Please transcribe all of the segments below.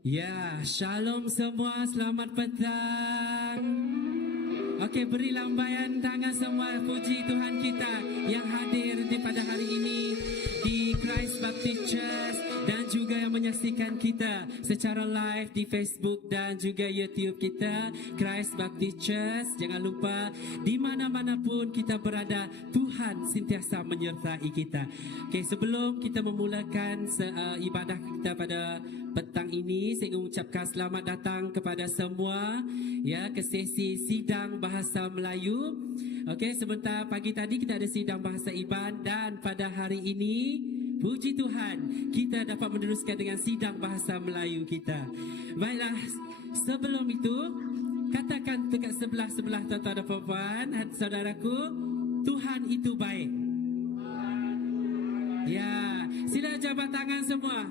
Ya, shalom semua, selamat petang. Okey, beri lambaian tangan semua, puji Tuhan kita yang hadir pada hari ini di Christ Baptist Church dan juga yang menyaksikan kita secara live di Facebook dan juga YouTube kita, Christ Baptist Church. Jangan lupa, di mana-mana pun kita berada, Tuhan sentiasa menyertai kita. Okey, sebelum kita memulakan ibadah kita pada petang ini, saya ingin mengucapkan selamat datang kepada semua ya ke sesi sidang bahasa Melayu. Okey, sebentar pagi tadi kita ada sidang bahasa Iban dan pada hari ini puji Tuhan kita dapat meneruskan dengan sidang bahasa Melayu kita. Baiklah, sebelum itu katakan dekat sebelah-sebelah tuan-tuan dan puan-puan, saudaraku, Tuhan itu baik. Ya, sila jabat tangan semua.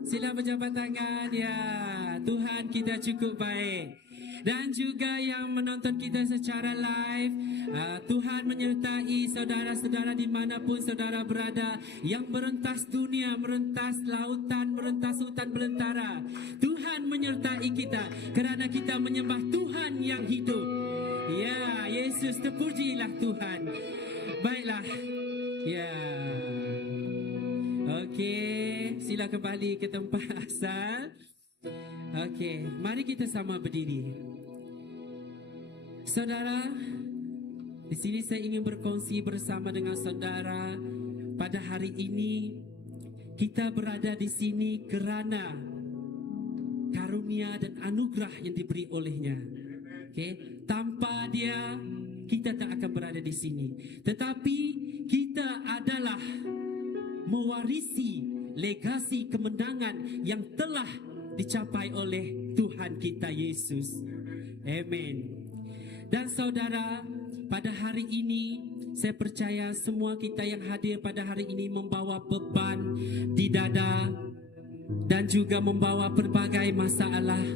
Sila berjabat tangan. Ya, Tuhan kita cukup baik. Dan juga yang menonton kita secara live, Tuhan menyertai saudara-saudara dimanapun saudara berada, yang merentas dunia, merentas lautan, merentas hutan belantara. Tuhan menyertai kita kerana kita menyembah Tuhan yang hidup. Ya, Yesus, terpujilah Tuhan. Baiklah. Ya. Okey, sila kembali ke tempat asal. Okey, mari kita sama berdiri. Saudara, di sini saya ingin berkongsi bersama dengan saudara pada hari ini. Kita berada di sini kerana karunia dan anugerah yang diberi olehnya. Okey, tanpa dia kita tak akan berada di sini. Tetapi kita adalah mewarisi legasi kemenangan yang telah dicapai oleh Tuhan kita Yesus. Amen. Dan saudara, pada hari ini saya percaya semua kita yang hadir pada hari ini membawa beban di dada dan juga membawa berbagai masalah,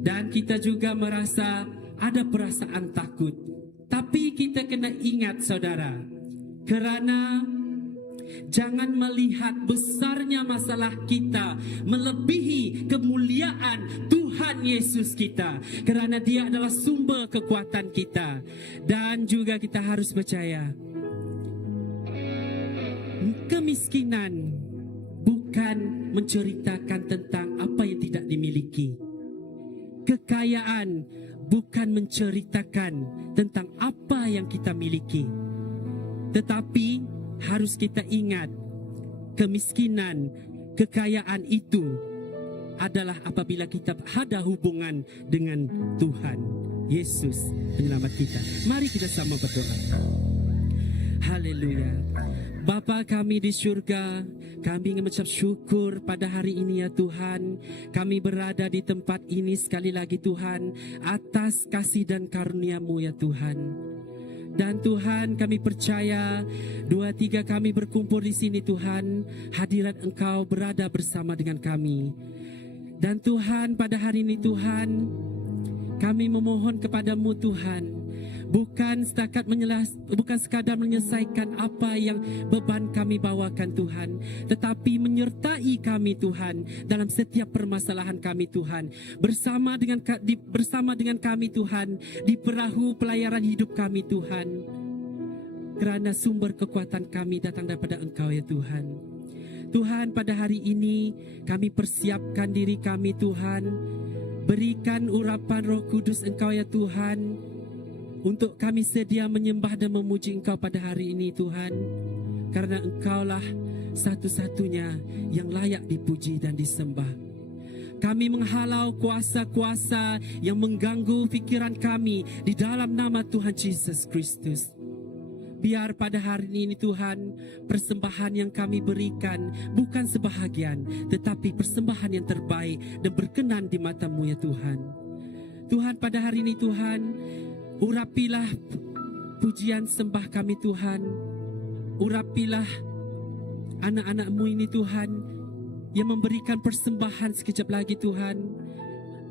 dan kita juga merasa ada perasaan takut. Tapi kita kena ingat saudara, kerana jangan melihat besarnya masalah kita melebihi kemuliaan Tuhan Yesus kita, kerana dia adalah sumber kekuatan kita. Dan juga kita harus percaya, kemiskinan bukan menceritakan tentang apa yang tidak dimiliki. Kekayaan bukan menceritakan tentang apa yang kita miliki. Tetapi harus kita ingat, kemiskinan, kekayaan itu adalah apabila kita ada hubungan dengan Tuhan Yesus penyelamat kita. Mari kita sama berdoa. Haleluya. Bapa kami di syurga, kami ingin mengucap syukur pada hari ini ya Tuhan. Kami berada di tempat ini sekali lagi Tuhan, atas kasih dan karunia-Mu ya Tuhan. Dan Tuhan, kami percaya 2-3 kami berkumpul di sini Tuhan, hadirat Engkau berada bersama dengan kami. Dan Tuhan, pada hari ini Tuhan, kami memohon kepadamu Tuhan, bukan sekadar menyelesaikan apa yang beban kami bawakan Tuhan, tetapi menyertai kami Tuhan dalam setiap permasalahan kami Tuhan. Bersama dengan kami Tuhan di perahu pelayaran hidup kami Tuhan. Kerana sumber kekuatan kami datang daripada Engkau ya Tuhan. Tuhan, pada hari ini kami persiapkan diri kami Tuhan. Berikan urapan Roh Kudus Engkau ya Tuhan, untuk kami sedia menyembah dan memuji Engkau pada hari ini Tuhan. Karena Engkaulah satu-satunya yang layak dipuji dan disembah. Kami menghalau kuasa-kuasa yang mengganggu fikiran kami di dalam nama Tuhan Yesus Kristus. Biar pada hari ini Tuhan, persembahan yang kami berikan bukan sebahagian, tetapi persembahan yang terbaik dan berkenan di mata-Mu ya Tuhan. Tuhan, pada hari ini Tuhan, urapilah pujian sembah kami Tuhan. Urapilah anak-anak-Mu ini Tuhan, yang memberikan persembahan sekejap lagi Tuhan.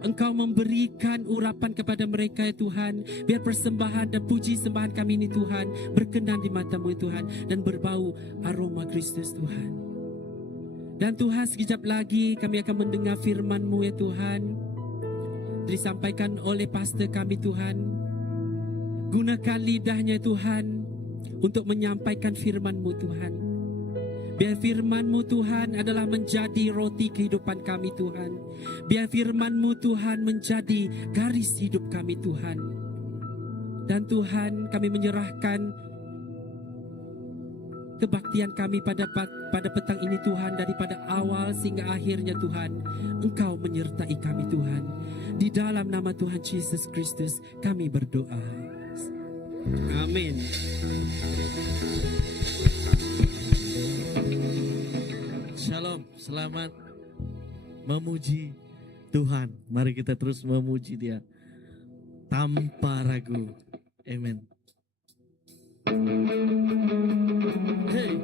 Engkau memberikan urapan kepada mereka ya Tuhan. Biar persembahan dan puji sembahan kami ini Tuhan berkenan di mata-Mu ya Tuhan, dan berbau aroma Kristus Tuhan. Dan Tuhan, sekejap lagi kami akan mendengar firman-Mu ya Tuhan, disampaikan oleh pastor kami Tuhan. Gunakan lidahnya Tuhan untuk menyampaikan firman-Mu Tuhan. Biar firman-Mu Tuhan adalah menjadi roti kehidupan kami Tuhan. Biar firman-Mu Tuhan menjadi garis hidup kami Tuhan. Dan Tuhan, kami menyerahkan kebaktian kami pada petang ini Tuhan, daripada awal sehingga akhirnya Tuhan, Engkau menyertai kami Tuhan. Di dalam nama Tuhan Yesus Kristus kami berdoa. Amin. Shalom, selamat memuji Tuhan. Mari kita terus memuji Dia tanpa ragu. Amin. Hey.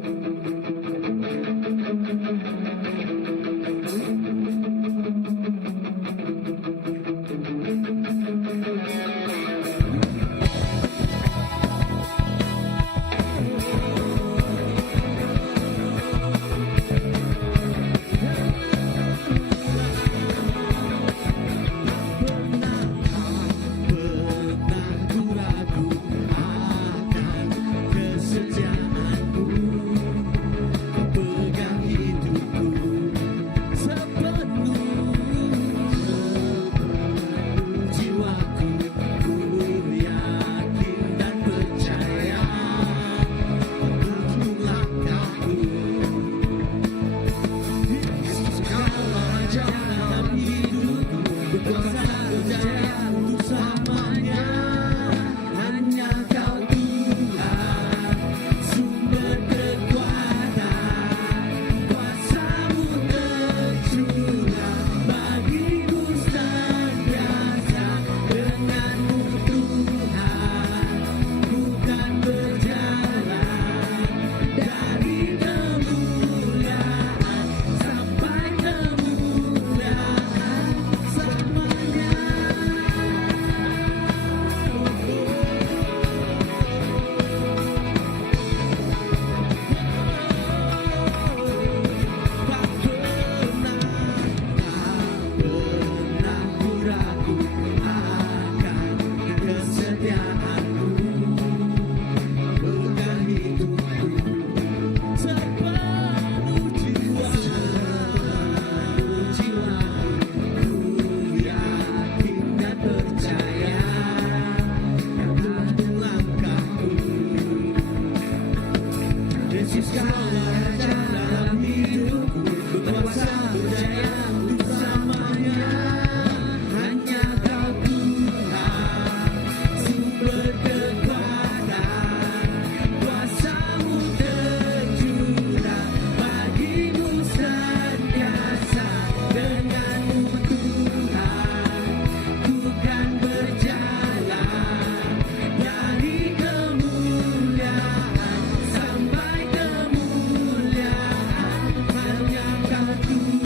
Sampai kemuliaan hanya Kau Tuhan.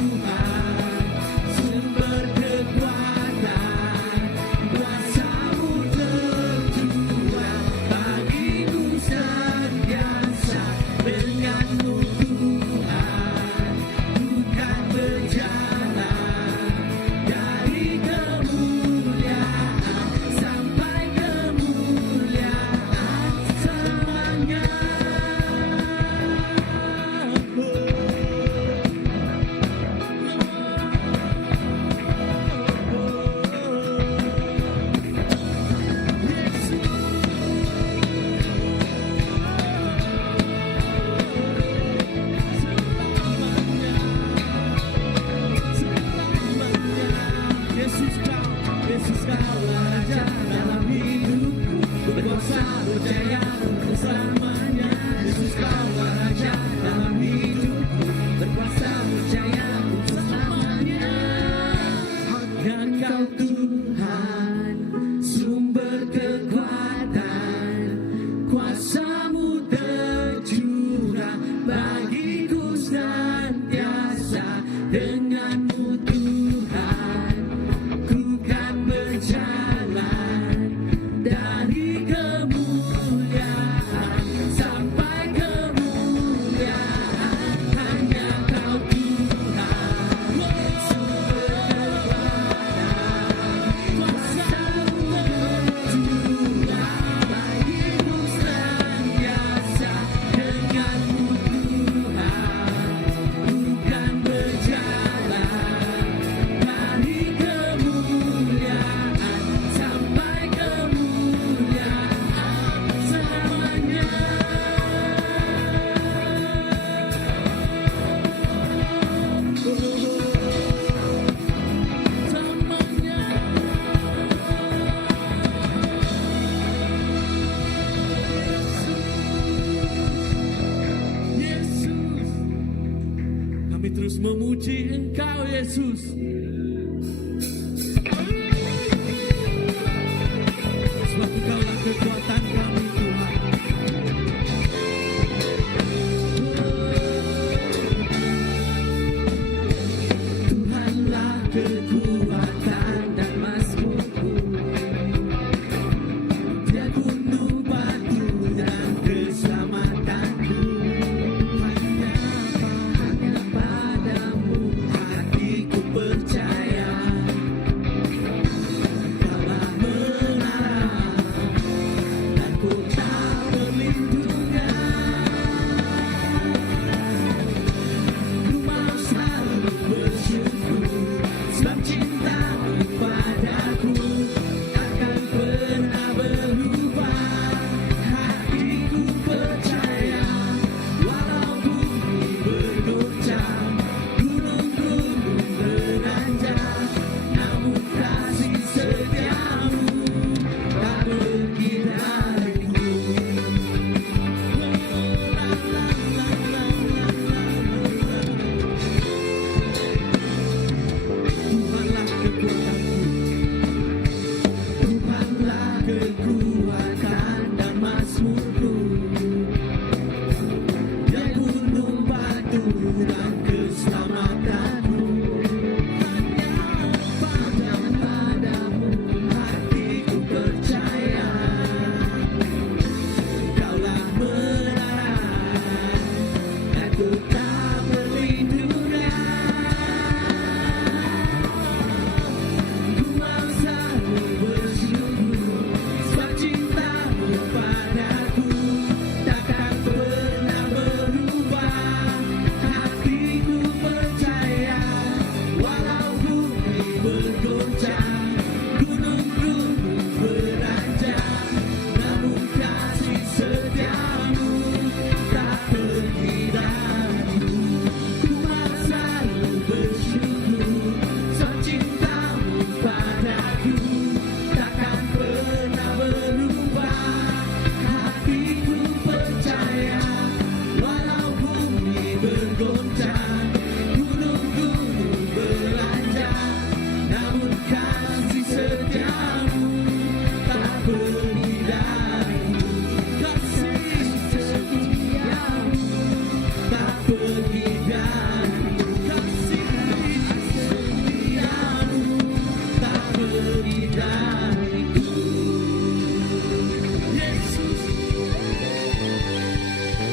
terus memuji Engkau Yesus. Sebab Engkaulah kekuatan kami Tuhan. Tuhanlah kekuatan dan mazmurku. Dia gunung batu dan keselamatanku. Hanya padamu hatiku percaya. Kaulah menara dan kota perlindungan. Ku mau selalu bersyukur sebab cintamu padaku takkan pernah berubah. Hatiku percaya walau bumi bergoncang, gunung-gunung beranjak, namun kasih setiamu tak pergi dariku. Tuhanlah kekuatanku, Tuhanlah kekuatan dan mazmurku. Dia gunung batu dan keselamatanku. Hanya padamu hatiku percaya. Kaulah menara dan kota perlindungan. Ku mau selalu bersyukur sebab cintamu padaku takkan pernah berubah. Hatiku percaya walau bumi bergoncang, gunung-gunung beranjak, namun kasih setiamu tak pergi dariku. Ku mau selalu bersyukur sebab cintamu padaku takkan pernah berubah. Hatiku percaya walau bumi bergoncang, gunung-gunung beranjak, namun kasih setiamu tak pergi dariku. Kasih setiamu tak pergi dariku. Kasih setiamu tak pergi dariku. Yesus,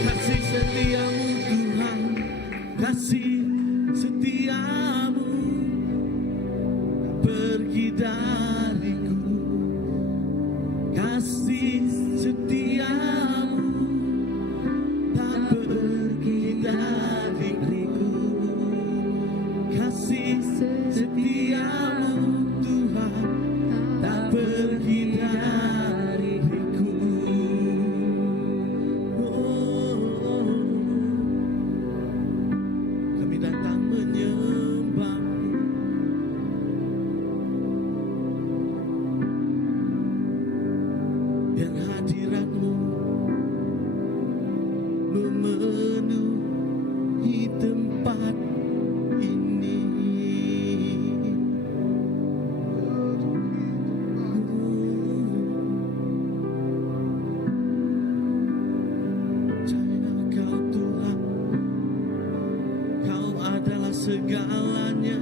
kasih setiamu Tuhan, kasih setiamu tak pergi dariku. Kasih setiamu tak pergi dariku. Kasih setiamu Tuhan tak pergi dariku. Kami datang menyembah-Mu. Biar hadirat-Mu memenuhi tempat ini. Percaya Kau Tuhan, Kau adalah segalanya.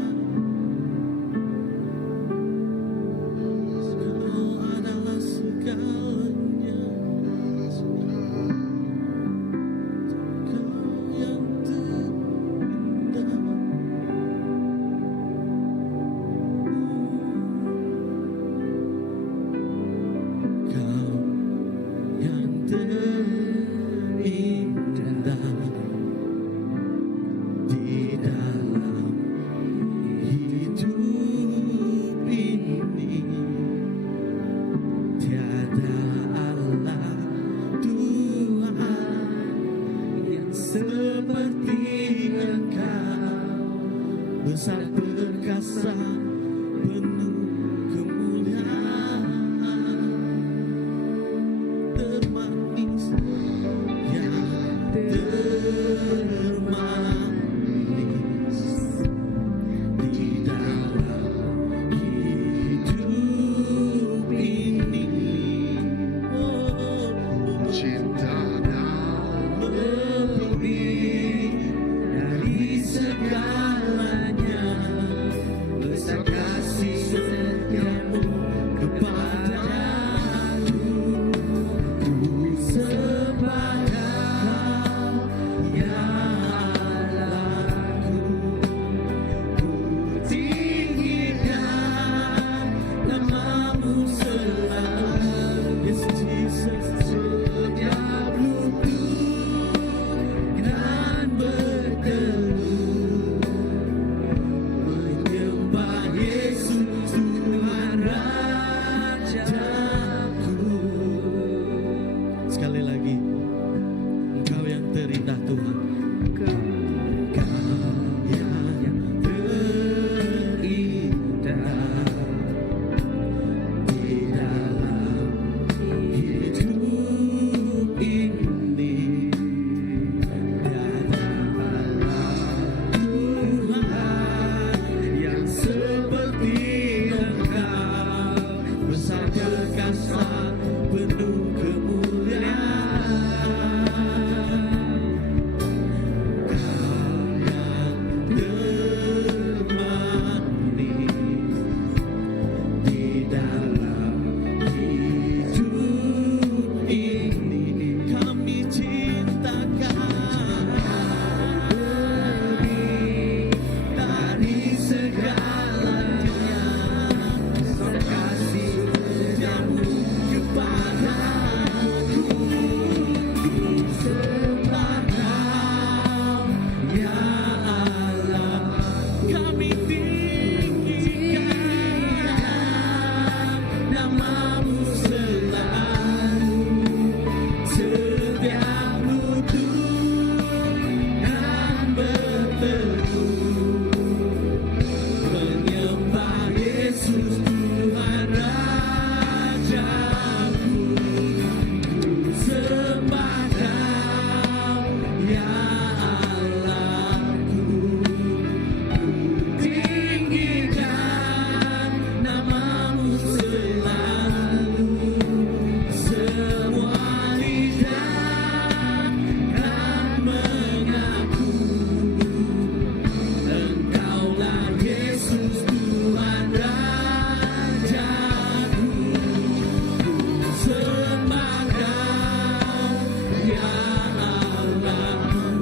Kau adalah segalanya. Kau yang terindah. Kau yang terindah di dalam hidup ini. Tiada Allah Tuhan yang seperti Engkau, besar perkasa penuh kemuliaan, termanis yang termanis. Ya Allahku, tinggikan namamu selalu. Semua lidah kan mengaku Engkaulah Yesus Tuhan Rajaku. Ku sembah Kau, ya Allahku.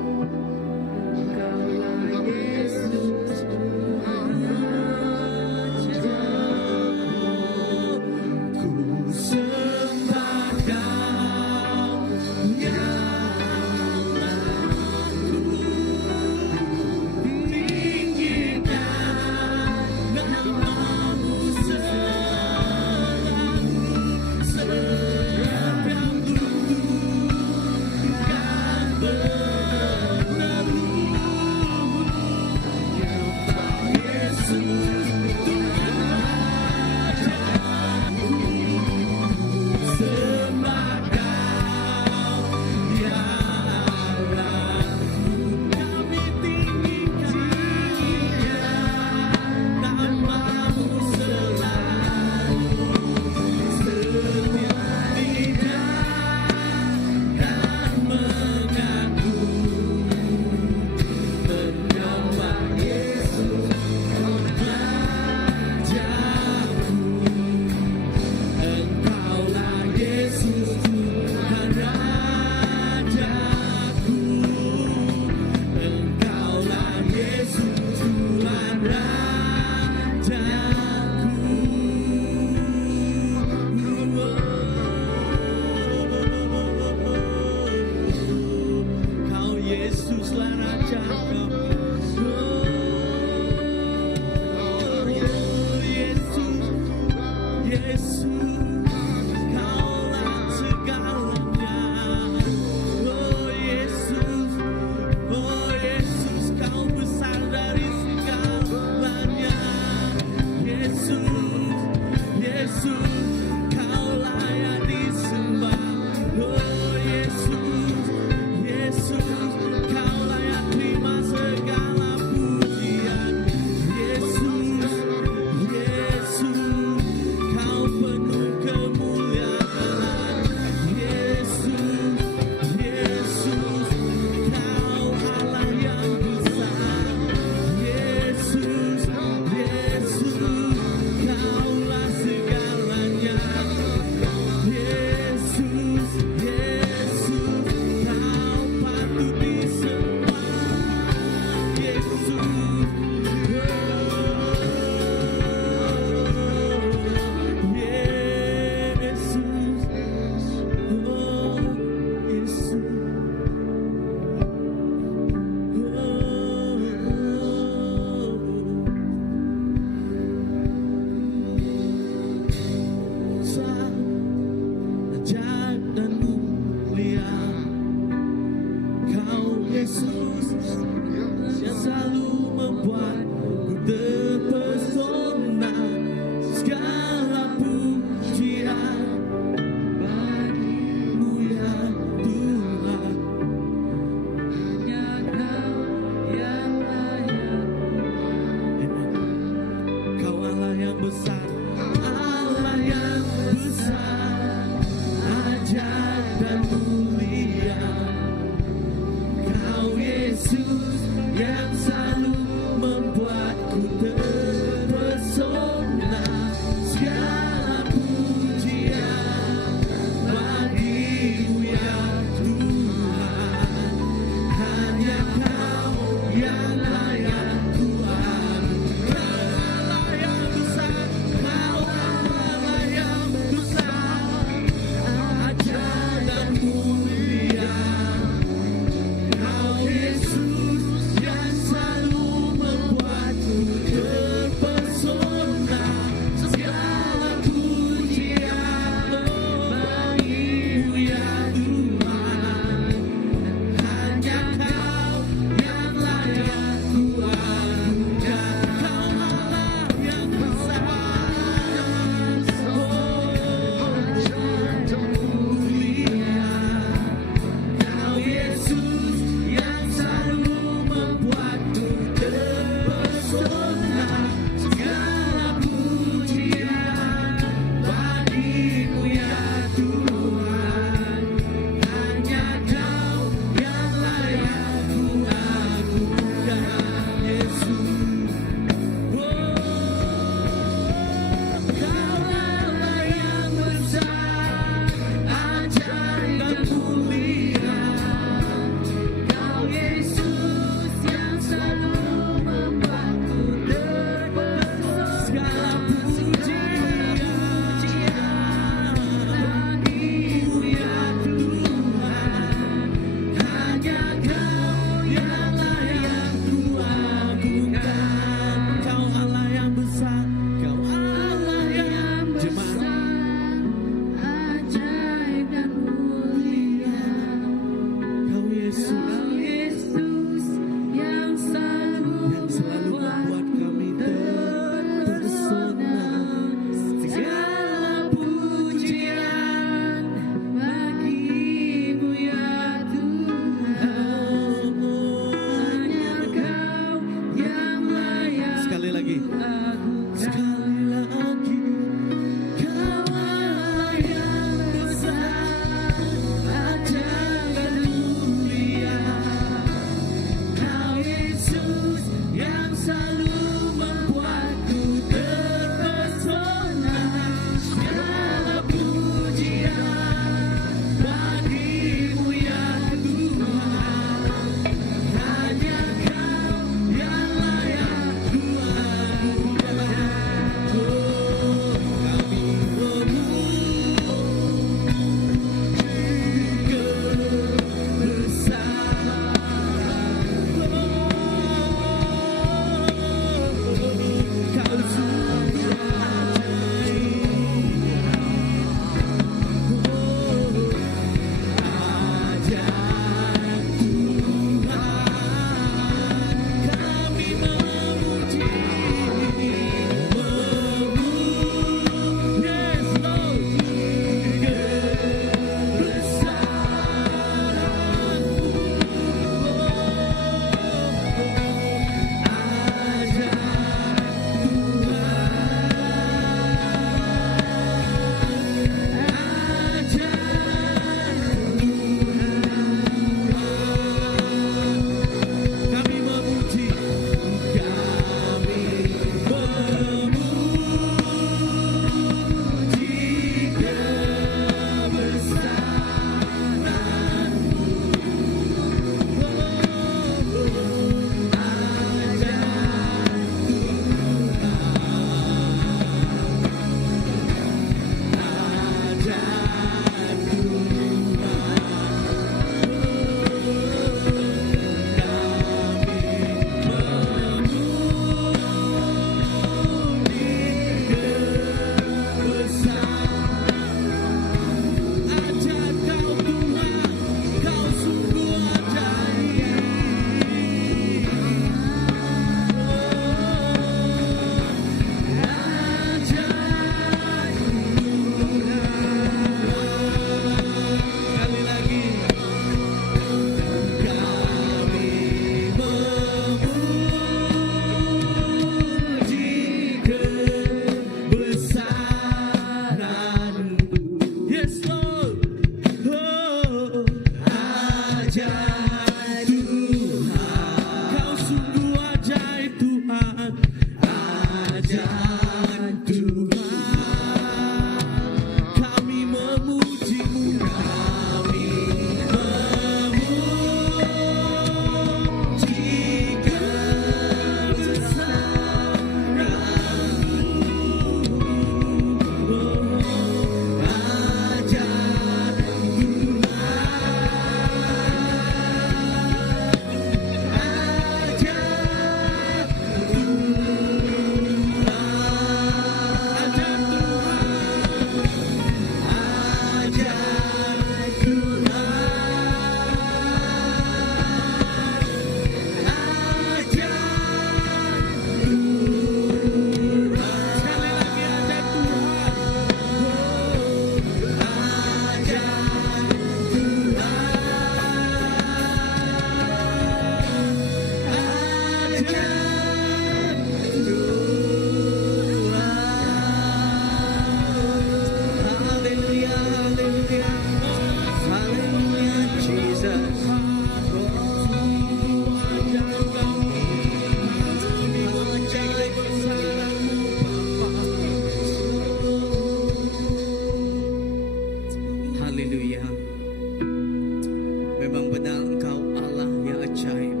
Memang benar Engkau Allah yang ajaib.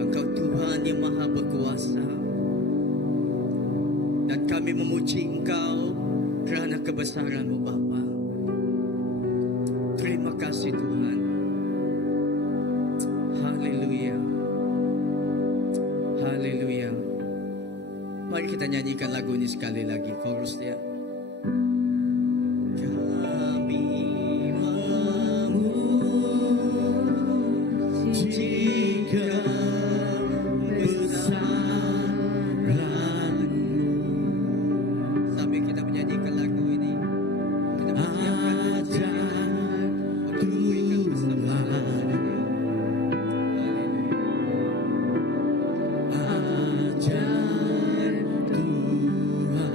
Engkau Tuhan yang maha berkuasa. Dan kami memuji Engkau kerana kebesaran-Mu Bapa. Terima kasih Tuhan. Haleluya. Haleluya. Mari kita nyanyikan lagu ini sekali lagi, chorusnya. Kami memujikan besaran-Mu. Sambil kita menyanyikan lagu ini, kita persiapkan hati untuk memberikan bersama. Ajaib Tuhan.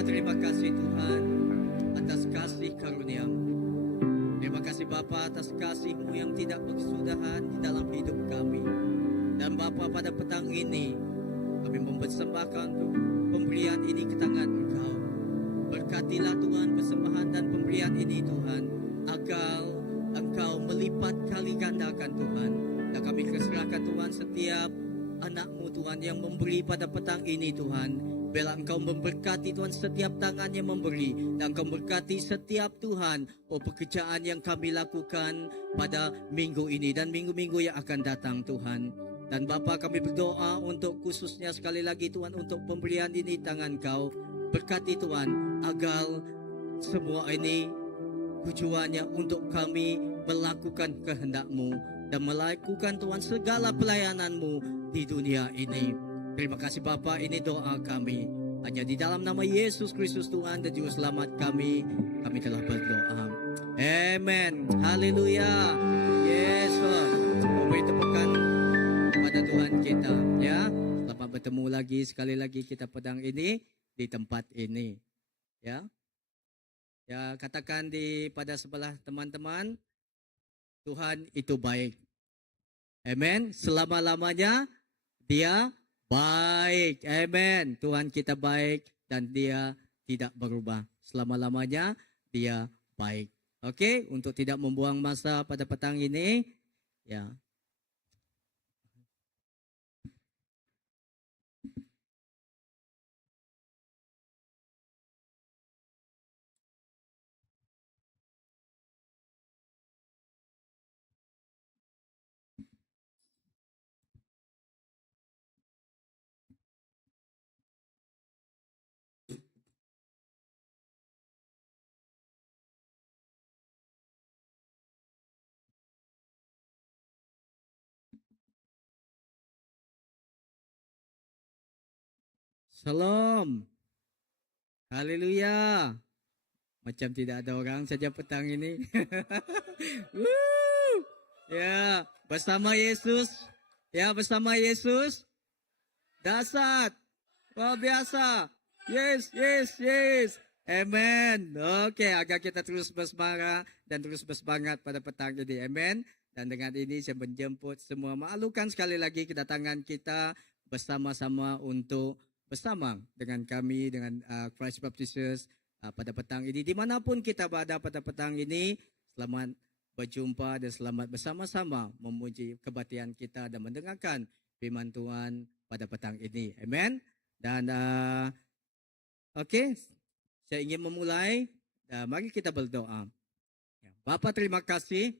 Bapa, terima kasih Tuhan atas kasih karunia-Mu. Terima kasih Bapa atas kasih-Mu yang tidak berkesudahan di dalam hidup kami. Dan Bapa, pada petang ini kami mempersembahkan pemberian ini ke tangan Engkau. Berkatilah Tuhan persembahan dan pemberian ini Tuhan, agar Engkau melipat kali gandakan Tuhan. Dan kami serahkan Tuhan setiap anak-Mu Tuhan yang memberi pada petang ini Tuhan. Biarlah Engkau memberkati Tuhan setiap tangan yang memberi. Dan Engkau memberkati setiap Tuhan pekerjaan yang kami lakukan pada minggu ini dan minggu-minggu yang akan datang Tuhan. Dan Bapa, kami berdoa untuk khususnya sekali lagi Tuhan untuk pemberian ini tangan Kau. Berkati Tuhan agar semua ini tujuannya untuk kami melakukan kehendak-Mu dan melakukan Tuhan segala pelayanan-Mu di dunia ini. Terima kasih Bapa, ini doa kami. Hanya di dalam nama Yesus Kristus Tuhan dan Juru Selamat kami telah berdoa. Amen. Haleluya. Yes, Lord. Beri tepukan pada Tuhan kita. Ya, selamat bertemu lagi sekali lagi kita pedang ini di tempat ini. Ya, ya katakan pada sebelah teman-teman, Tuhan itu baik. Amen. Selama-lamanya Dia baik. Amen. Tuhan kita baik dan Dia tidak berubah. Selama-lamanya Dia baik. Oke, untuk tidak membuang masa pada petang ini, ya. Salam. Haleluya. Macam tidak ada orang saja petang ini. Woo! Ya, bersama Yesus. Ya, bersama Yesus. Dahsyat. Luar biasa. Yes, yes, yes. Amen. Oke, agar kita terus bersemangat dan terus bersemangat pada petang ini. Amen. Dan dengan ini saya menjemput semua maklukan sekali lagi kedatangan kita bersama-sama untuk bersama dengan kami, dengan Christ Baptist Church pada petang ini. Dimanapun kita berada pada petang ini, selamat berjumpa dan selamat bersama-sama memuji kebaktian kita dan mendengarkan firman Tuhan pada petang ini. Amen. Dan oke, saya ingin memulai. Mari kita berdoa. Bapa, terima kasih.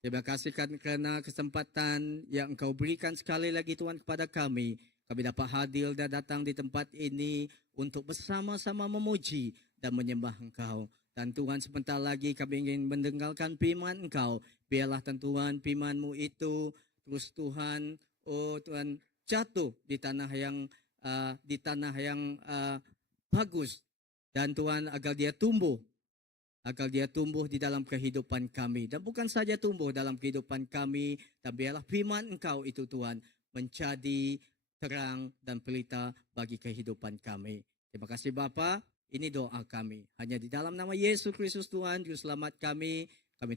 Terima kasih karena kesempatan yang Engkau berikan sekali lagi Tuhan kepada kami. Kami dapat hadir dan datang di tempat ini untuk bersama-sama memuji dan menyembah Engkau. Dan Tuhan, sebentar lagi kami ingin mendengarkan firman Engkau. Biarlah Tuhan firman-Mu itu terus Tuhan, oh Tuhan, jatuh di tanah yang bagus. Dan Tuhan, agar dia tumbuh di dalam kehidupan kami. Dan bukan saja tumbuh dalam kehidupan kami, tapi biarlah firman Engkau itu Tuhan menjadi terang dan pelita bagi kehidupan kami. Terima kasih Bapa. Ini doa kami. Hanya di dalam nama Yesus Kristus Tuhan, Juru Selamat kami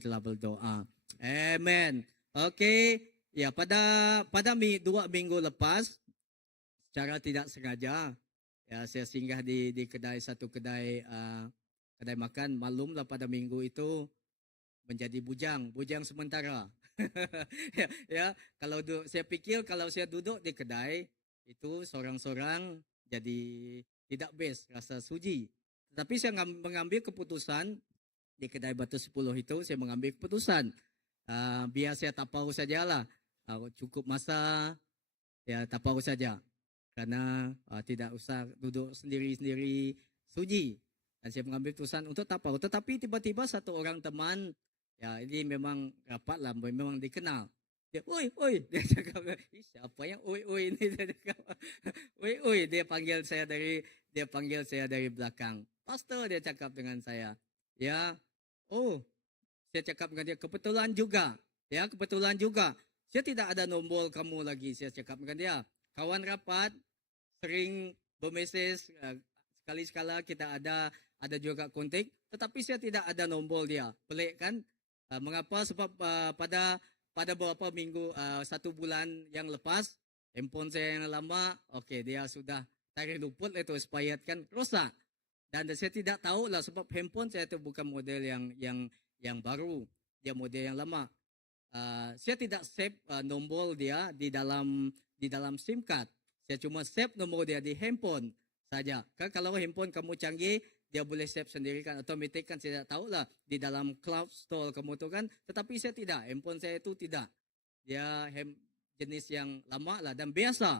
telah berdoa. Amen. Oke. Ya, pada 2 minggu lepas, secara tidak sengaja, ya saya singgah di satu kedai makan. Malumlah pada minggu itu menjadi bujang sementara. ya, kalau saya pikir kalau saya duduk di kedai itu sorang-sorang jadi tidak best, rasa suji. Tetapi saya mengambil keputusan di kedai Batu 10 itu, saya mengambil keputusan biar saya tapau sajalah, cukup masa ya tapau saja, karena tidak usah duduk sendiri-sendiri suji. Dan saya mengambil keputusan untuk tapau. Tetapi tiba-tiba satu orang teman, ya ini memang rapat lah, memang dikenal. Dia, oi, dia cakap, siapa yang oi ini? Dia cakap, oi, dia panggil saya dari belakang. Pastor, dia cakap dengan saya. Ya, saya cakap dengan dia, kebetulan juga. Saya tidak ada nombor kamu lagi, saya cakap dengan dia. Kawan rapat, sering bermesej, sekali-sekala kita ada juga kontak, tetapi saya tidak ada nombor dia. Pelik kan? Mengapa? Sebab pada beberapa minggu, 1 bulan yang lepas, handphone saya yang lama, okey, dia sudah tarik luput itu expired kan, rosak. Dan saya tidak tahu lah sebab handphone saya itu bukan model yang baru, dia model yang lama. Saya tidak save nombor dia di dalam SIM card. Saya cuma save nombor dia di handphone saja. Kan kalau handphone kamu canggih, dia boleh save sendiri kan, otomatis kan saya tahu lah di dalam cloud store kamu tu kan. Tetapi saya tidak, handphone saya itu tidak. Dia jenis yang lama lah dan biasa.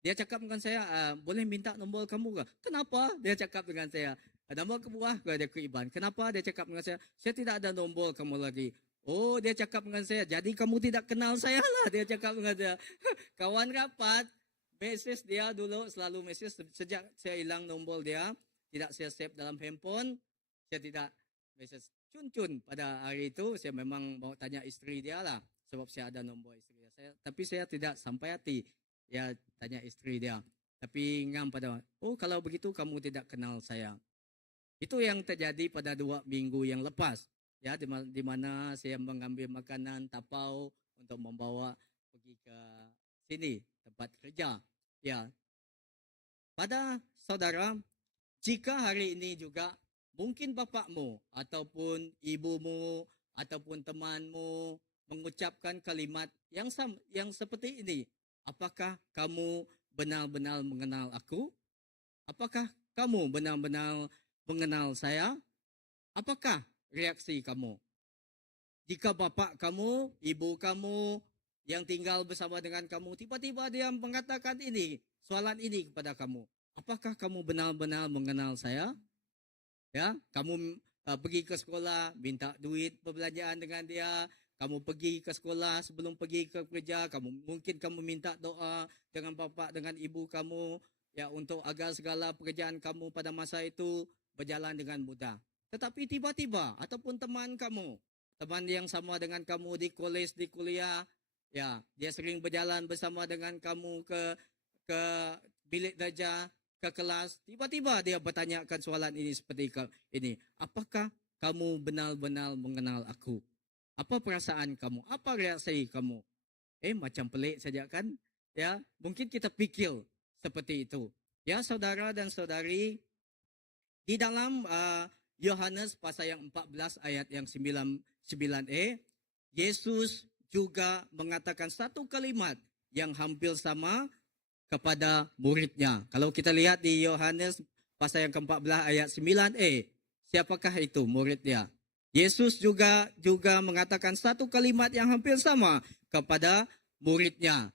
Dia cakap dengan saya, boleh minta nombor kamu ke? Kenapa? Dia cakap dengan saya, nombor kamu dia ke Iban. Kenapa? Dia cakap dengan saya tidak ada nombor kamu lagi. Oh, dia cakap dengan saya, jadi kamu tidak kenal saya lah. Dia cakap dengan saya, kawan rapat, message dia dulu, selalu message. Sejak saya hilang nombor dia, tidak saya save dalam handphone, saya tidak message cun-cun pada hari itu. Saya memang mau tanya isteri dia lah, sebab saya ada nombor isteri saya. Tapi saya tidak sampai hati. Ya, tanya isteri dia. Tapi ngam pada, oh kalau begitu kamu tidak kenal saya. Itu yang terjadi pada 2 minggu yang lepas. Ya, di mana saya mengambil makanan tapau untuk membawa pergi ke sini, tempat kerja. Ya, pada saudara, jika hari ini juga mungkin bapakmu ataupun ibumu ataupun temanmu mengucapkan kalimat yang seperti ini, apakah kamu benar-benar mengenal aku? Apakah kamu benar-benar mengenal saya? Apakah reaksi kamu? Jika bapak kamu, ibu kamu yang tinggal bersama dengan kamu, tiba-tiba dia mengatakan ini, soalan ini kepada kamu. Apakah kamu benar-benar mengenal saya? Ya, kamu pergi ke sekolah, minta duit perbelanjaan dengan dia. Kamu pergi ke sekolah, sebelum pergi ke kerja, mungkin kamu minta doa dengan bapa, dengan ibu kamu, ya, untuk agar segala pekerjaan kamu pada masa itu berjalan dengan mudah. Tetapi tiba-tiba, ataupun teman kamu, teman yang sama dengan kamu di kolej, di kuliah, ya, dia sering berjalan bersama dengan kamu ke bilik darjah, ke kelas, tiba-tiba dia bertanyakan soalan ini seperti ini, apakah kamu benar-benar mengenal aku? Apa perasaan kamu? Apa reaksi kamu? Macam pelik saja kan? Ya, mungkin kita pikir seperti itu. Ya, saudara dan saudari, di dalam Yohanes pasal yang 14 ayat yang 9e, Yesus juga mengatakan satu kalimat yang hampir sama kepada muridnya. Kalau kita lihat di Yohanes pasal yang ke-14 ayat 9e, siapakah itu muridnya? Yesus juga mengatakan satu kalimat yang hampir sama kepada muridnya,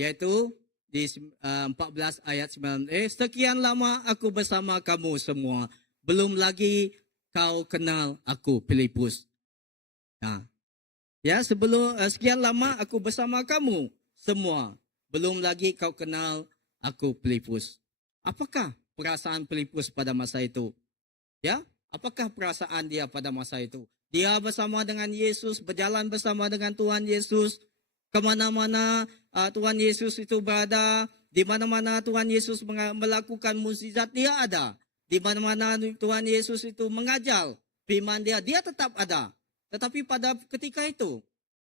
yaitu di 14 ayat 9e, sekian lama aku bersama kamu semua, belum lagi kau kenal aku, Filipus. Nah, ya, sekian lama aku bersama kamu semua, belum lagi kau kenal aku, Filipus. Apakah perasaan Filipus pada masa itu? Ya, apakah perasaan dia pada masa itu? Dia bersama dengan Yesus, berjalan bersama dengan Tuhan Yesus. Kemana-mana Tuhan Yesus itu berada. Di mana-mana Tuhan Yesus melakukan mukjizat, dia ada. Di mana-mana Tuhan Yesus itu mengajar firman dia tetap ada. Tetapi pada ketika itu,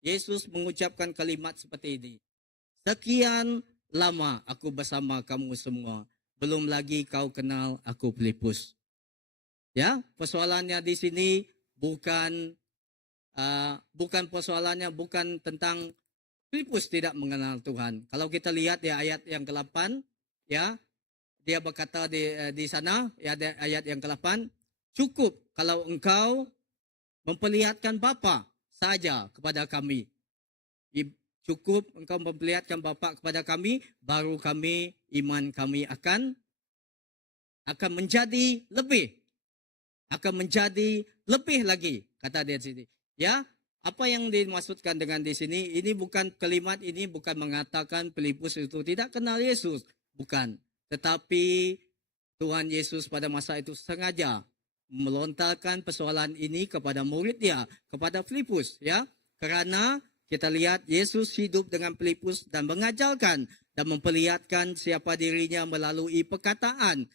Yesus mengucapkan kalimat seperti ini. Sekian lama aku bersama kamu semua. Belum lagi kau kenal aku, Filipus. Ya, persoalannya di sini bukan persoalannya bukan tentang Filipus tidak mengenal Tuhan. Kalau kita lihat di ayat yang ke-8, ya, dia berkata di sana, ya, ayat yang ke-8, cukup kalau engkau memperlihatkan Bapa saja kepada kami. Cukup engkau memperlihatkan Bapa kepada kami, baru iman kami akan menjadi lebih. Akan menjadi lebih lagi, kata dia di sini. Ya, apa yang dimaksudkan dengan di sini? Ini bukan kalimat ini bukan mengatakan Filipus itu tidak kenal Yesus, bukan. Tetapi Tuhan Yesus pada masa itu sengaja melontarkan persoalan ini kepada muridnya, kepada Filipus, ya. Karena kita lihat Yesus hidup dengan Filipus dan mengajarkan dan memperlihatkan siapa dirinya melalui perkataan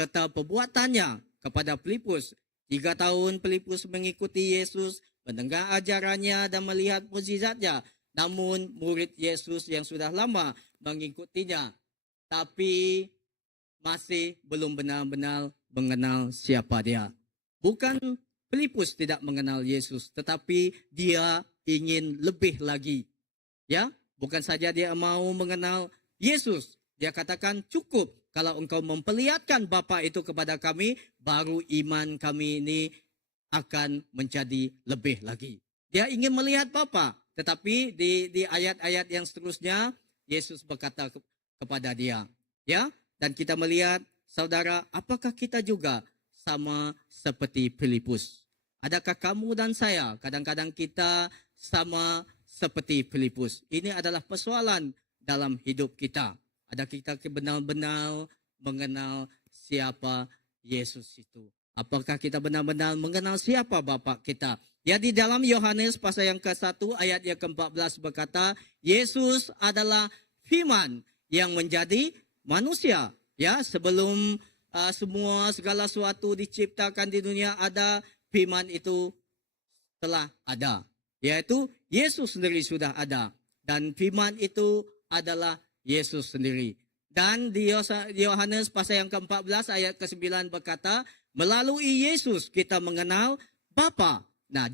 serta perbuatannya kepada Filipus. 3 tahun Filipus mengikuti Yesus, mendengar ajarannya dan melihat mukjizatnya. Namun murid Yesus yang sudah lama mengikutinya, tapi masih belum benar-benar mengenal siapa dia. Bukan Filipus tidak mengenal Yesus, tetapi dia ingin lebih lagi. Ya, bukan saja dia mau mengenal Yesus, dia katakan cukup kalau engkau memperlihatkan Bapa itu kepada kami, baru iman kami ini akan menjadi lebih lagi. Dia ingin melihat Bapa, tetapi di ayat-ayat yang seterusnya Yesus berkata kepada dia, ya, dan kita melihat, saudara, apakah kita juga sama seperti Filipus? Adakah kamu dan saya kadang-kadang kita sama seperti Filipus? Ini adalah persoalan dalam hidup kita. Adakah kita benar-benar mengenal siapa Yesus itu? Apakah kita benar-benar mengenal siapa Bapa kita? Ya, di dalam Yohanes pasal yang ke-1 ayat yang ke-14 berkata, Yesus adalah firman yang menjadi manusia. Ya, sebelum semua segala sesuatu diciptakan di dunia ada, firman itu telah ada. Yaitu Yesus sendiri sudah ada. Dan firman itu adalah Yesus sendiri. Dan di Yohanes pasal yang ke-14 ayat ke-9 berkata, melalui Yesus kita mengenal Bapa. Nah,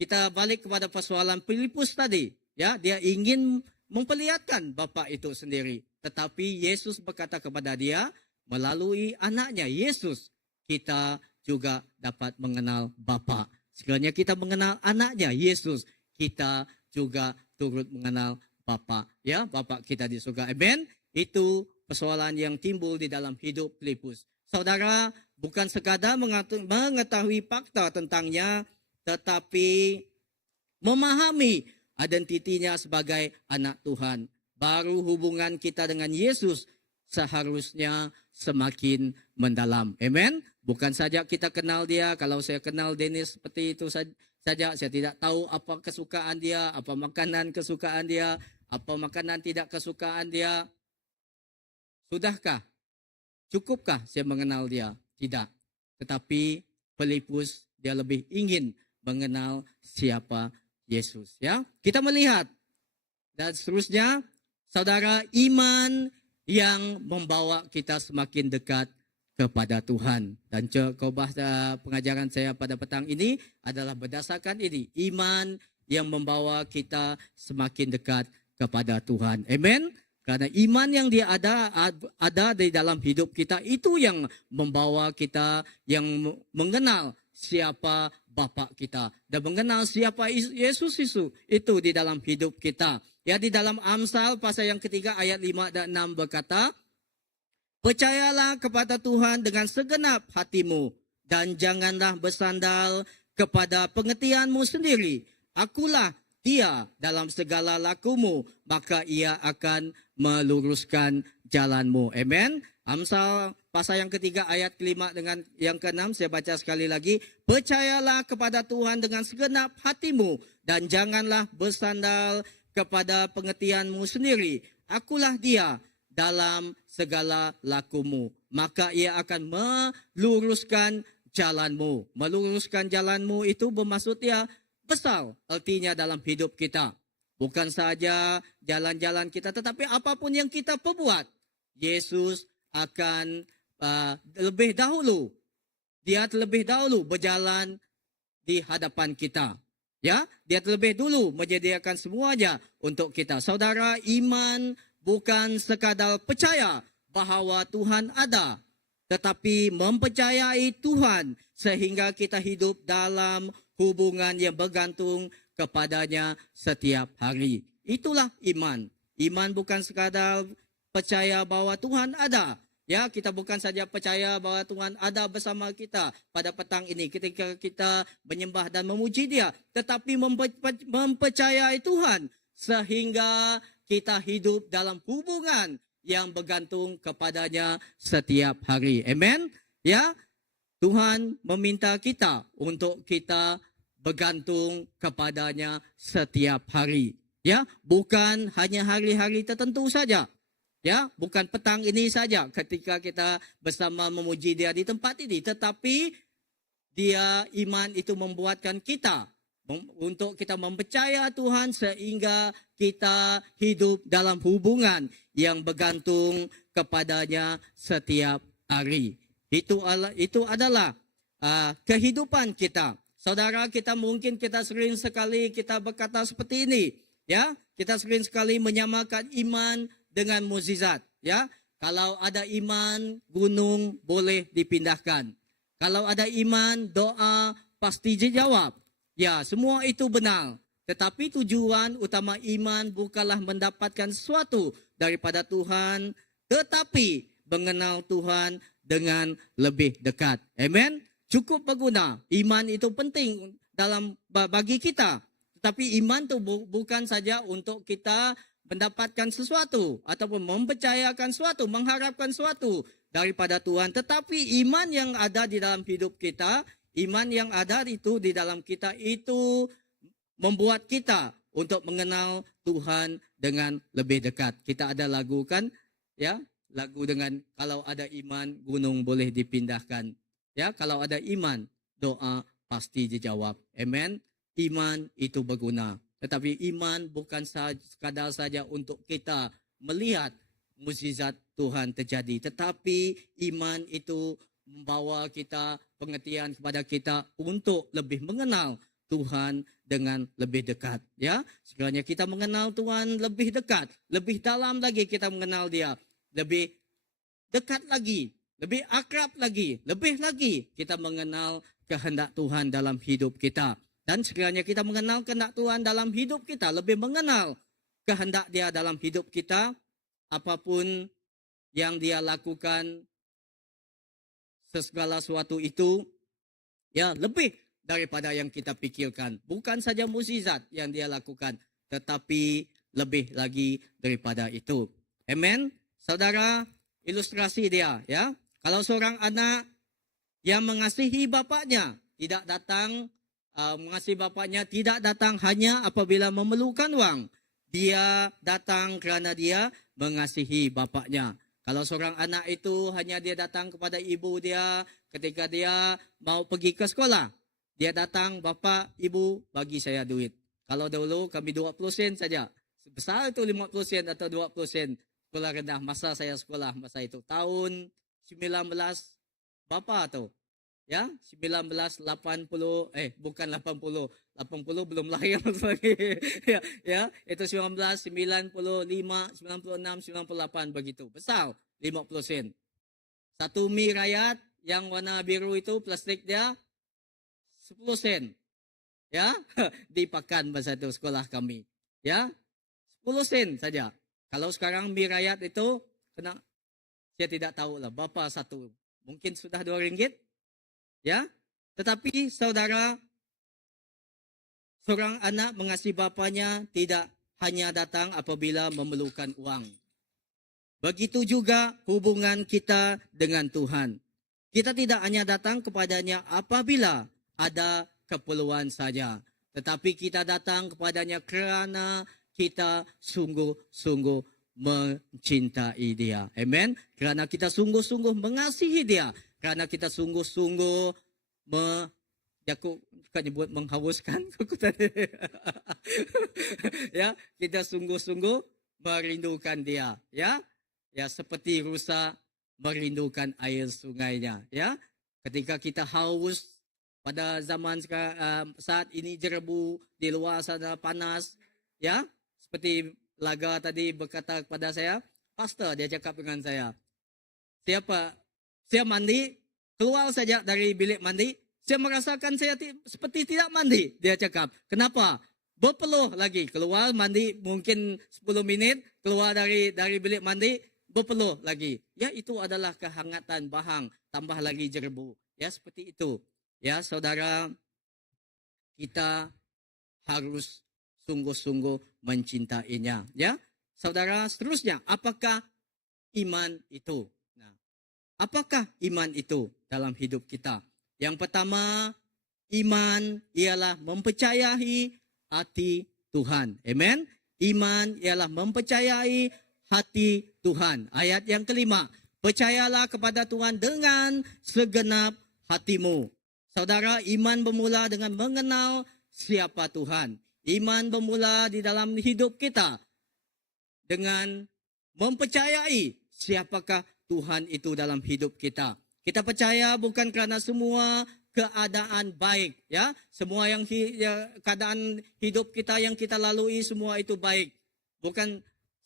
kita balik kepada persoalan Filipus tadi. Ya, dia ingin memperlihatkan Bapa itu sendiri. Tetapi Yesus berkata kepada dia, melalui anaknya Yesus kita juga dapat mengenal Bapa. Sekiranya kita mengenal anaknya Yesus, kita juga turut mengenal Bapa. Ya, Bapa kita di surga. Amen. Itu persoalan yang timbul di dalam hidup Filipus. Saudara, bukan sekadar mengetahui fakta tentangnya, tetapi memahami identitinya sebagai anak Tuhan. Baru hubungan kita dengan Yesus seharusnya semakin mendalam. Amen. Bukan saja kita kenal dia, kalau saya kenal Dennis seperti itu saja, saya tidak tahu apa kesukaan dia, apa makanan kesukaan dia, apa makanan tidak kesukaan dia. Sudahkah? Cukupkah saya mengenal dia? Tidak. Tetapi Filipus dia lebih ingin mengenal siapa Yesus. Ya, kita melihat dan seterusnya, saudara, iman yang membawa kita semakin dekat kepada Tuhan. Dan bahasa pengajaran saya pada petang ini adalah berdasarkan ini. Iman yang membawa kita semakin dekat kepada Tuhan. Amen. Karena iman yang dia ada di dalam hidup kita, itu yang membawa kita yang mengenal siapa Bapa kita. Dan mengenal siapa Yesus itu di dalam hidup kita. Ya, di dalam Amsal pasal yang ketiga ayat 5 dan 6 berkata, percayalah kepada Tuhan dengan segenap hatimu dan janganlah bersandar kepada pengertianmu sendiri. Akulah Dia dalam segala lakumu, maka Ia akan meluruskan jalanmu. Amen. Amsal pasal yang ketiga ayat kelima dengan yang keenam, saya baca sekali lagi. Percayalah kepada Tuhan dengan segenap hatimu dan janganlah bersandar kepada pengertianmu sendiri. Akulah Dia dalam segala lakumu, maka Ia akan meluruskan jalanmu. Meluruskan jalanmu itu bermaksud ya besar artinya dalam hidup kita. Bukan saja jalan-jalan kita, tetapi apapun yang kita perbuat, Yesus akan lebih dahulu. Dia terlebih dahulu berjalan di hadapan kita. Ya, dia terlebih dulu menyediakan semuanya untuk kita. Saudara, iman bukan sekadar percaya bahawa Tuhan ada, tetapi mempercayai Tuhan sehingga kita hidup dalam hubungan yang bergantung kepadanya setiap hari. Itulah iman. Iman bukan sekadar percaya bahawa Tuhan ada. Ya, kita bukan saja percaya bahawa Tuhan ada bersama kita pada petang ini ketika kita menyembah dan memuji Dia, tetapi mempercayai Tuhan sehingga kita hidup dalam hubungan yang bergantung kepadanya setiap hari. Amen. Ya, Tuhan meminta kita untuk kita bergantung kepadanya setiap hari. Ya, bukan hanya hari-hari tertentu saja. Ya, bukan petang ini saja ketika kita bersama memuji Dia di tempat ini, tetapi Dia iman itu membuatkan kita untuk kita mempercaya Tuhan sehingga kita hidup dalam hubungan yang bergantung kepadanya setiap hari. Itu adalah kehidupan kita. Saudara, mungkin kita sering sekali kita berkata seperti ini, ya. Kita sering sekali menyamakan iman dengan mukjizat, ya. Kalau ada iman, gunung boleh dipindahkan. Kalau ada iman, doa pasti dijawab. Ya, semua itu benar. Tetapi tujuan utama iman bukanlah mendapatkan sesuatu daripada Tuhan, tetapi mengenal Tuhan dengan lebih dekat. Amen. Cukup berguna. Iman itu penting bagi kita. Tetapi iman itu bukan saja untuk kita mendapatkan sesuatu ataupun mempercayakan sesuatu, mengharapkan sesuatu daripada Tuhan. Tetapi iman yang ada di dalam hidup kita, iman yang ada itu di dalam kita itu membuat kita untuk mengenal Tuhan dengan lebih dekat. Kita ada lagu kan, ya, lagu dengan kalau ada iman gunung boleh dipindahkan. Ya, kalau ada iman doa pasti dijawab. Amen. Iman itu berguna. Tetapi iman bukan sekadar saja untuk kita melihat mukjizat Tuhan terjadi, tetapi iman itu membawa kita pengertian kepada kita untuk lebih mengenal Tuhan dengan lebih dekat, ya. Sekiranya kita mengenal Tuhan lebih dekat, lebih dalam lagi kita mengenal Dia, lebih dekat lagi, lebih akrab lagi, lebih lagi kita mengenal kehendak Tuhan dalam hidup kita. Dan sekiranya kita mengenal kehendak Tuhan dalam hidup kita, lebih mengenal kehendak Dia dalam hidup kita, apapun yang Dia lakukan, segala sesuatu itu, ya, lebih daripada yang kita pikirkan. Bukan saja mukjizat yang Dia lakukan, tetapi lebih lagi daripada itu. Amen. Saudara, ilustrasi dia, ya. Kalau seorang anak yang mengasihi bapaknya tidak datang hanya apabila memerlukan wang. Dia datang kerana dia mengasihi bapaknya. Kalau seorang anak itu hanya dia datang kepada ibu dia ketika dia mau pergi ke sekolah. Dia datang, "Bapa, ibu, bagi saya duit." Kalau dulu kami 20 sen saja. Sebesar itu 50 sen atau 20 sen. Sekolah rendah masa saya sekolah masa itu. Tahun 19 Bapa tu. Ya, 1980, bukan 80 belum lahir lagi. ya, itu 1995, 96, 98 begitu. Besar, 50 sen. Satu mie rakyat yang warna biru itu plastik dia 10 sen. Ya, di Pakan masa itu sekolah kami. Ya, 10 sen saja. Kalau sekarang mie rakyat itu kena, saya tidak tahu lah, berapa satu. Mungkin sudah 2 ringgit. Ya, tetapi saudara, seorang anak mengasihi bapanya tidak hanya datang apabila memerlukan uang. Begitu juga hubungan kita dengan Tuhan. Kita tidak hanya datang kepadanya apabila ada keperluan saja, tetapi kita datang kepadanya kerana kita sungguh-sungguh mencintai Dia. Amen. Kerana kita sungguh-sungguh mengasihi Dia. Kerana kita sungguh-sungguh menghauskan. Ya, kita sungguh-sungguh merindukan Dia. Ya, seperti rusa merindukan air sungainya. Ya, ketika kita haus pada zaman saat ini jerebu di luar sana panas. Ya, seperti Laga tadi berkata kepada saya, "Pastor," dia cakap dengan saya, saya mandi, keluar saja dari bilik mandi, saya merasakan saya seperti tidak mandi. Dia cakap, "Kenapa?" Berpeluh lagi, keluar mandi mungkin 10 minit, keluar dari bilik mandi, berpeluh lagi. Ya, itu adalah kehangatan bahang, tambah lagi jerebu. Ya, seperti itu. Ya, saudara, kita harus sungguh-sungguh mencintainya. Ya, saudara, seterusnya, apakah iman itu? Nah, apakah iman itu dalam hidup kita? Yang pertama, iman ialah mempercayai hati Tuhan. Amen. Iman ialah mempercayai hati Tuhan. Ayat yang kelima, percayalah kepada Tuhan dengan segenap hatimu. Saudara, iman bermula dengan mengenal siapa Tuhan. Iman bermula di dalam hidup kita dengan mempercayai siapakah Tuhan itu dalam hidup kita. Kita percaya bukan kerana semua keadaan baik, ya. Semua yang keadaan hidup kita yang kita lalui semua itu baik. Bukan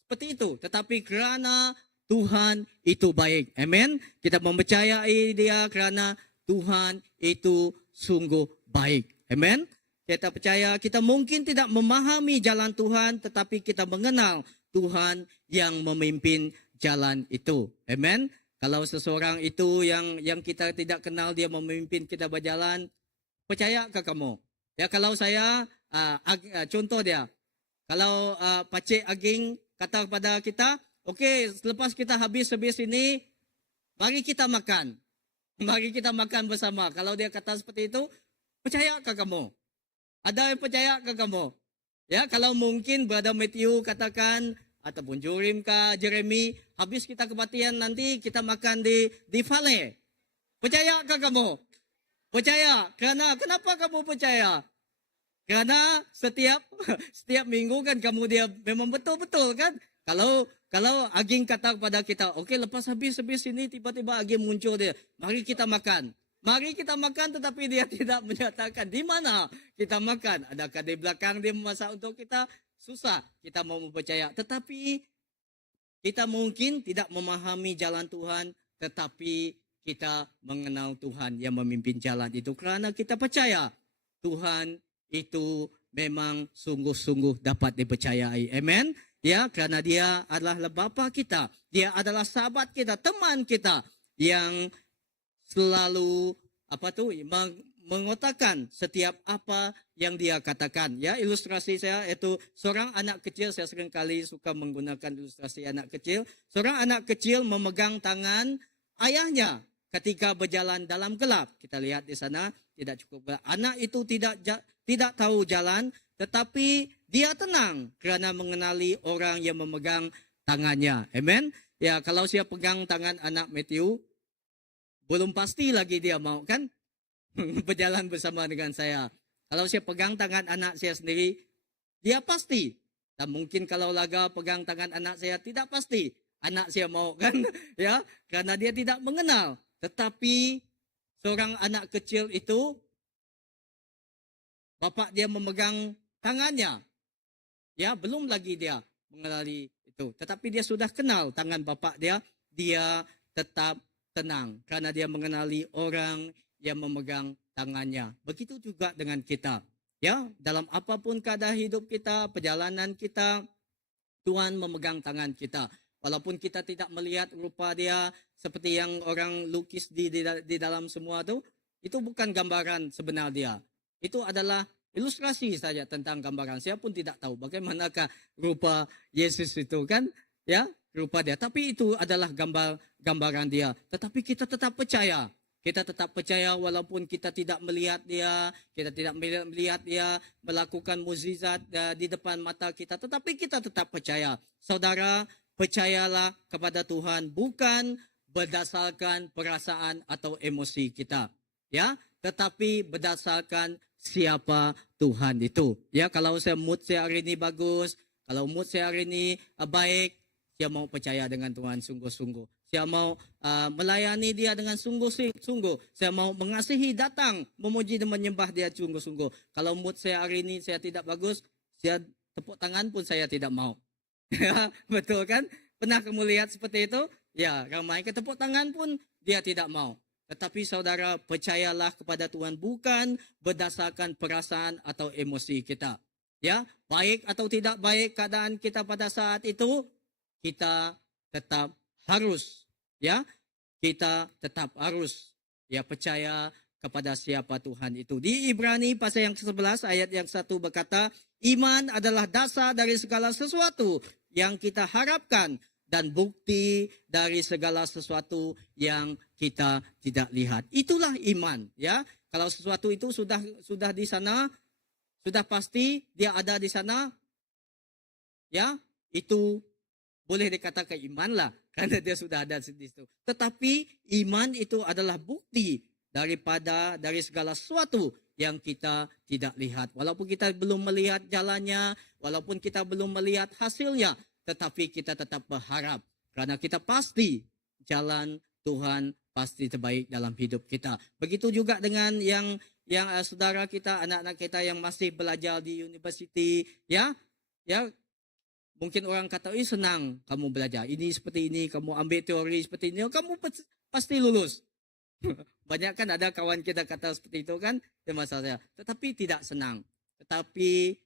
seperti itu, tetapi kerana Tuhan itu baik. Amen. Kita mempercayai Dia kerana Tuhan itu sungguh baik. Amen. Kita percaya kita mungkin tidak memahami jalan Tuhan, tetapi kita mengenal Tuhan yang memimpin jalan itu. Amen. Kalau seseorang itu yang kita tidak kenal, dia memimpin kita berjalan, percayakah kamu? Ya, kalau saya, contoh dia, kalau Pakcik Aging kata kepada kita, okey, selepas kita habis ini, mari kita makan. Mari kita makan bersama. Kalau dia kata seperti itu, percayakah kamu? Ada yang percayakah kamu? Ya, kalau mungkin Brother Matthew katakan, ataupun Jorim kah, Jeremy, habis kita kebaktian nanti kita makan di Vale. Percayakah kamu? Percaya. Kenapa kamu percaya? Kerana setiap minggu kan kamu dia memang betul-betul kan? Kalau Aging kata kepada kita, okey, lepas habis ini tiba-tiba Aging muncul dia, mari kita makan. Mari kita makan, tetapi dia tidak menyatakan di mana kita makan. Adakah di belakang dia memasak untuk kita? Susah kita mau percaya. Tetapi kita mungkin tidak memahami jalan Tuhan, tetapi kita mengenal Tuhan yang memimpin jalan itu. Kerana kita percaya Tuhan itu memang sungguh-sungguh dapat dipercayai. Amen. Ya, kerana Dia adalah Bapa kita. Dia adalah sahabat kita, teman kita yang selalu mengutarakan setiap apa yang Dia katakan. Ya, ilustrasi saya itu seorang anak kecil, saya sering kali suka menggunakan ilustrasi anak kecil. Seorang anak kecil memegang tangan ayahnya ketika berjalan dalam gelap. Kita lihat di sana tidak cukup gelap. Anak itu tidak tahu jalan, tetapi dia tenang kerana mengenali orang yang memegang tangannya. Amen. Ya, kalau saya pegang tangan anak Matthew, belum pasti lagi dia mau kan berjalan bersama dengan saya. Kalau saya pegang tangan anak saya sendiri, dia pasti. Dan mungkin kalau Laga pegang tangan anak saya, tidak pasti anak saya mau kan, ya, karena dia tidak mengenal. Tetapi seorang anak kecil itu, bapak dia memegang tangannya, ya, belum lagi dia mengenali itu. Tetapi dia sudah kenal tangan bapak dia, dia tetap tenang karena dia mengenali orang yang memegang tangannya. Begitu juga dengan kita. Ya, dalam apapun keadaan hidup kita, perjalanan kita, Tuhan memegang tangan kita. Walaupun kita tidak melihat rupa dia seperti yang orang lukis di dalam semua itu bukan gambaran sebenar dia. Itu adalah ilustrasi saja tentang gambaran. Saya pun tidak tahu bagaimanakah rupa Yesus itu kan, ya, rupa dia. Tapi itu adalah gambaran dia. Tetapi kita tetap percaya. Kita tetap percaya walaupun kita tidak melihat dia, kita tidak melihat dia melakukan mukjizat di depan mata kita, tetapi kita tetap percaya. Saudara, percayalah kepada Tuhan bukan berdasarkan perasaan atau emosi kita, ya, tetapi berdasarkan siapa Tuhan itu. Ya, kalau mood saya hari ini bagus, kalau mood saya hari ini baik, saya mau percaya dengan Tuhan sungguh-sungguh. Saya mau melayani dia dengan sungguh-sungguh. Saya mau mengasihi, datang, memuji dan menyembah dia sungguh-sungguh. Kalau mood saya hari ini saya tidak bagus, saya tepuk tangan pun saya tidak mau. Betul kan? Pernah kamu lihat seperti itu? Ya, ramai tepuk tangan pun dia tidak mau. Tetapi saudara, percayalah kepada Tuhan bukan berdasarkan perasaan atau emosi kita. Ya, baik atau tidak baik keadaan kita pada saat itu, kita tetap harus, ya, kita tetap harus, ya, percaya kepada siapa Tuhan itu. Di Ibrani pasal yang ke-11 ayat yang 1 berkata, iman adalah dasar dari segala sesuatu yang kita harapkan dan bukti dari segala sesuatu yang kita tidak lihat. Itulah iman, ya. Kalau sesuatu itu sudah di sana, sudah pasti dia ada di sana, ya, itu boleh dikatakan iman lah, karena dia sudah ada di situ. Tetapi iman itu adalah bukti dari segala sesuatu yang kita tidak lihat. Walaupun kita belum melihat jalannya, walaupun kita belum melihat hasilnya, tetapi kita tetap berharap. Karena kita pasti jalan Tuhan pasti terbaik dalam hidup kita. Begitu juga dengan yang saudara kita, anak-anak kita yang masih belajar di universiti, ya, mungkin orang kata, senang kamu belajar. Ini seperti ini, kamu ambil teori seperti ini, kamu pasti lulus. Banyak kan ada kawan kita kata seperti itu kan, masalah. Tetapi tidak senang. Tetapi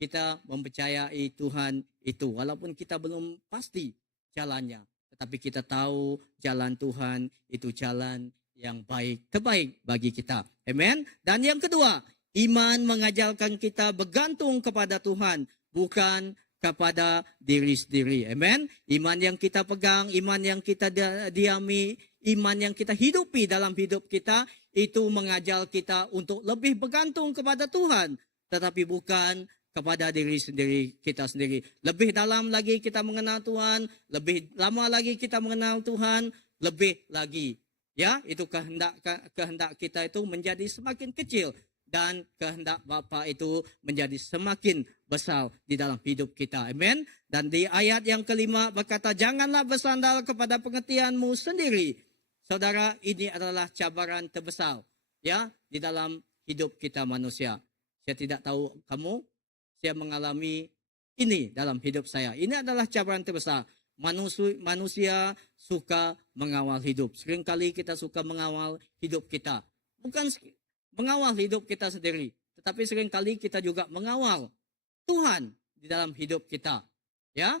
kita mempercayai Tuhan itu, walaupun kita belum pasti jalannya. Tetapi kita tahu jalan Tuhan itu jalan yang baik, terbaik bagi kita. Amen. Dan yang kedua, iman mengajarkan kita bergantung kepada Tuhan, bukan kepada diri sendiri. Amen. Iman yang kita pegang, iman yang kita diami, iman yang kita hidupi dalam hidup kita, itu mengajar kita untuk lebih bergantung kepada Tuhan, tetapi bukan kepada diri sendiri, kita sendiri. Lebih dalam lagi kita mengenal Tuhan, lebih lama lagi kita mengenal Tuhan, lebih lagi, ya, itu kehendak kita itu menjadi semakin kecil, dan kehendak Bapa itu menjadi semakin besar di dalam hidup kita. Amen. Dan di ayat yang kelima berkata, janganlah bersandar kepada pengertianmu sendiri. Saudara, ini adalah cabaran terbesar, ya, di dalam hidup kita manusia. Saya tidak tahu kamu, saya mengalami ini dalam hidup saya. Ini adalah cabaran terbesar. Manusia suka mengawal hidup. Seringkali kita suka mengawal hidup kita. Bukan mengawal hidup kita sendiri, tetapi seringkali kita juga mengawal Tuhan di dalam hidup kita. Ya,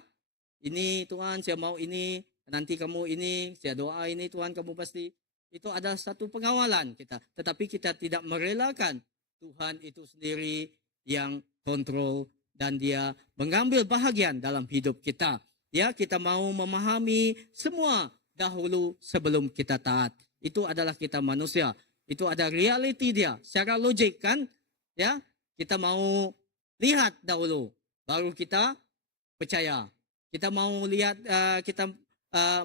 ini Tuhan, saya mau ini, nanti kamu ini, saya doa ini, Tuhan kamu pasti. Itu adalah satu pengawalan kita. Tetapi kita tidak merelakan Tuhan itu sendiri yang kontrol dan dia mengambil bahagian dalam hidup kita. Ya, kita mau memahami semua dahulu sebelum kita taat. Itu adalah kita manusia. Itu ada reality dia. Secara logik kan, ya, kita mau lihat dahulu, baru kita percaya. Kita mau lihat, kita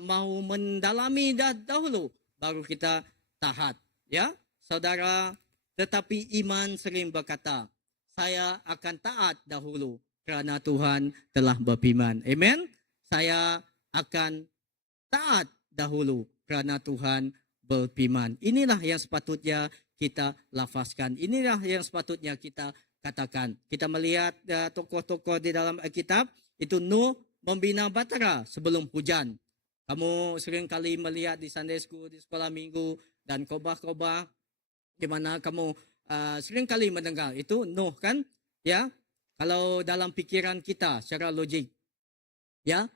mau mendalami dahulu, baru kita taat. Ya, saudara, tetapi iman sering berkata, saya akan taat dahulu karena Tuhan telah berfirman. Amen. Saya akan taat dahulu karena Tuhan berfirman. Inilah yang sepatutnya kita lafazkan. Inilah yang sepatutnya kita katakan. Kita melihat tokoh-tokoh di dalam Alkitab, itu Nuh membina batara sebelum hujan. Kamu sering kali melihat di Sunday School, di sekolah minggu, dan khotbah-khotbah, di mana kamu sering kali mendengar itu Nuh kan, ya, kalau dalam pikiran kita secara logik, ya,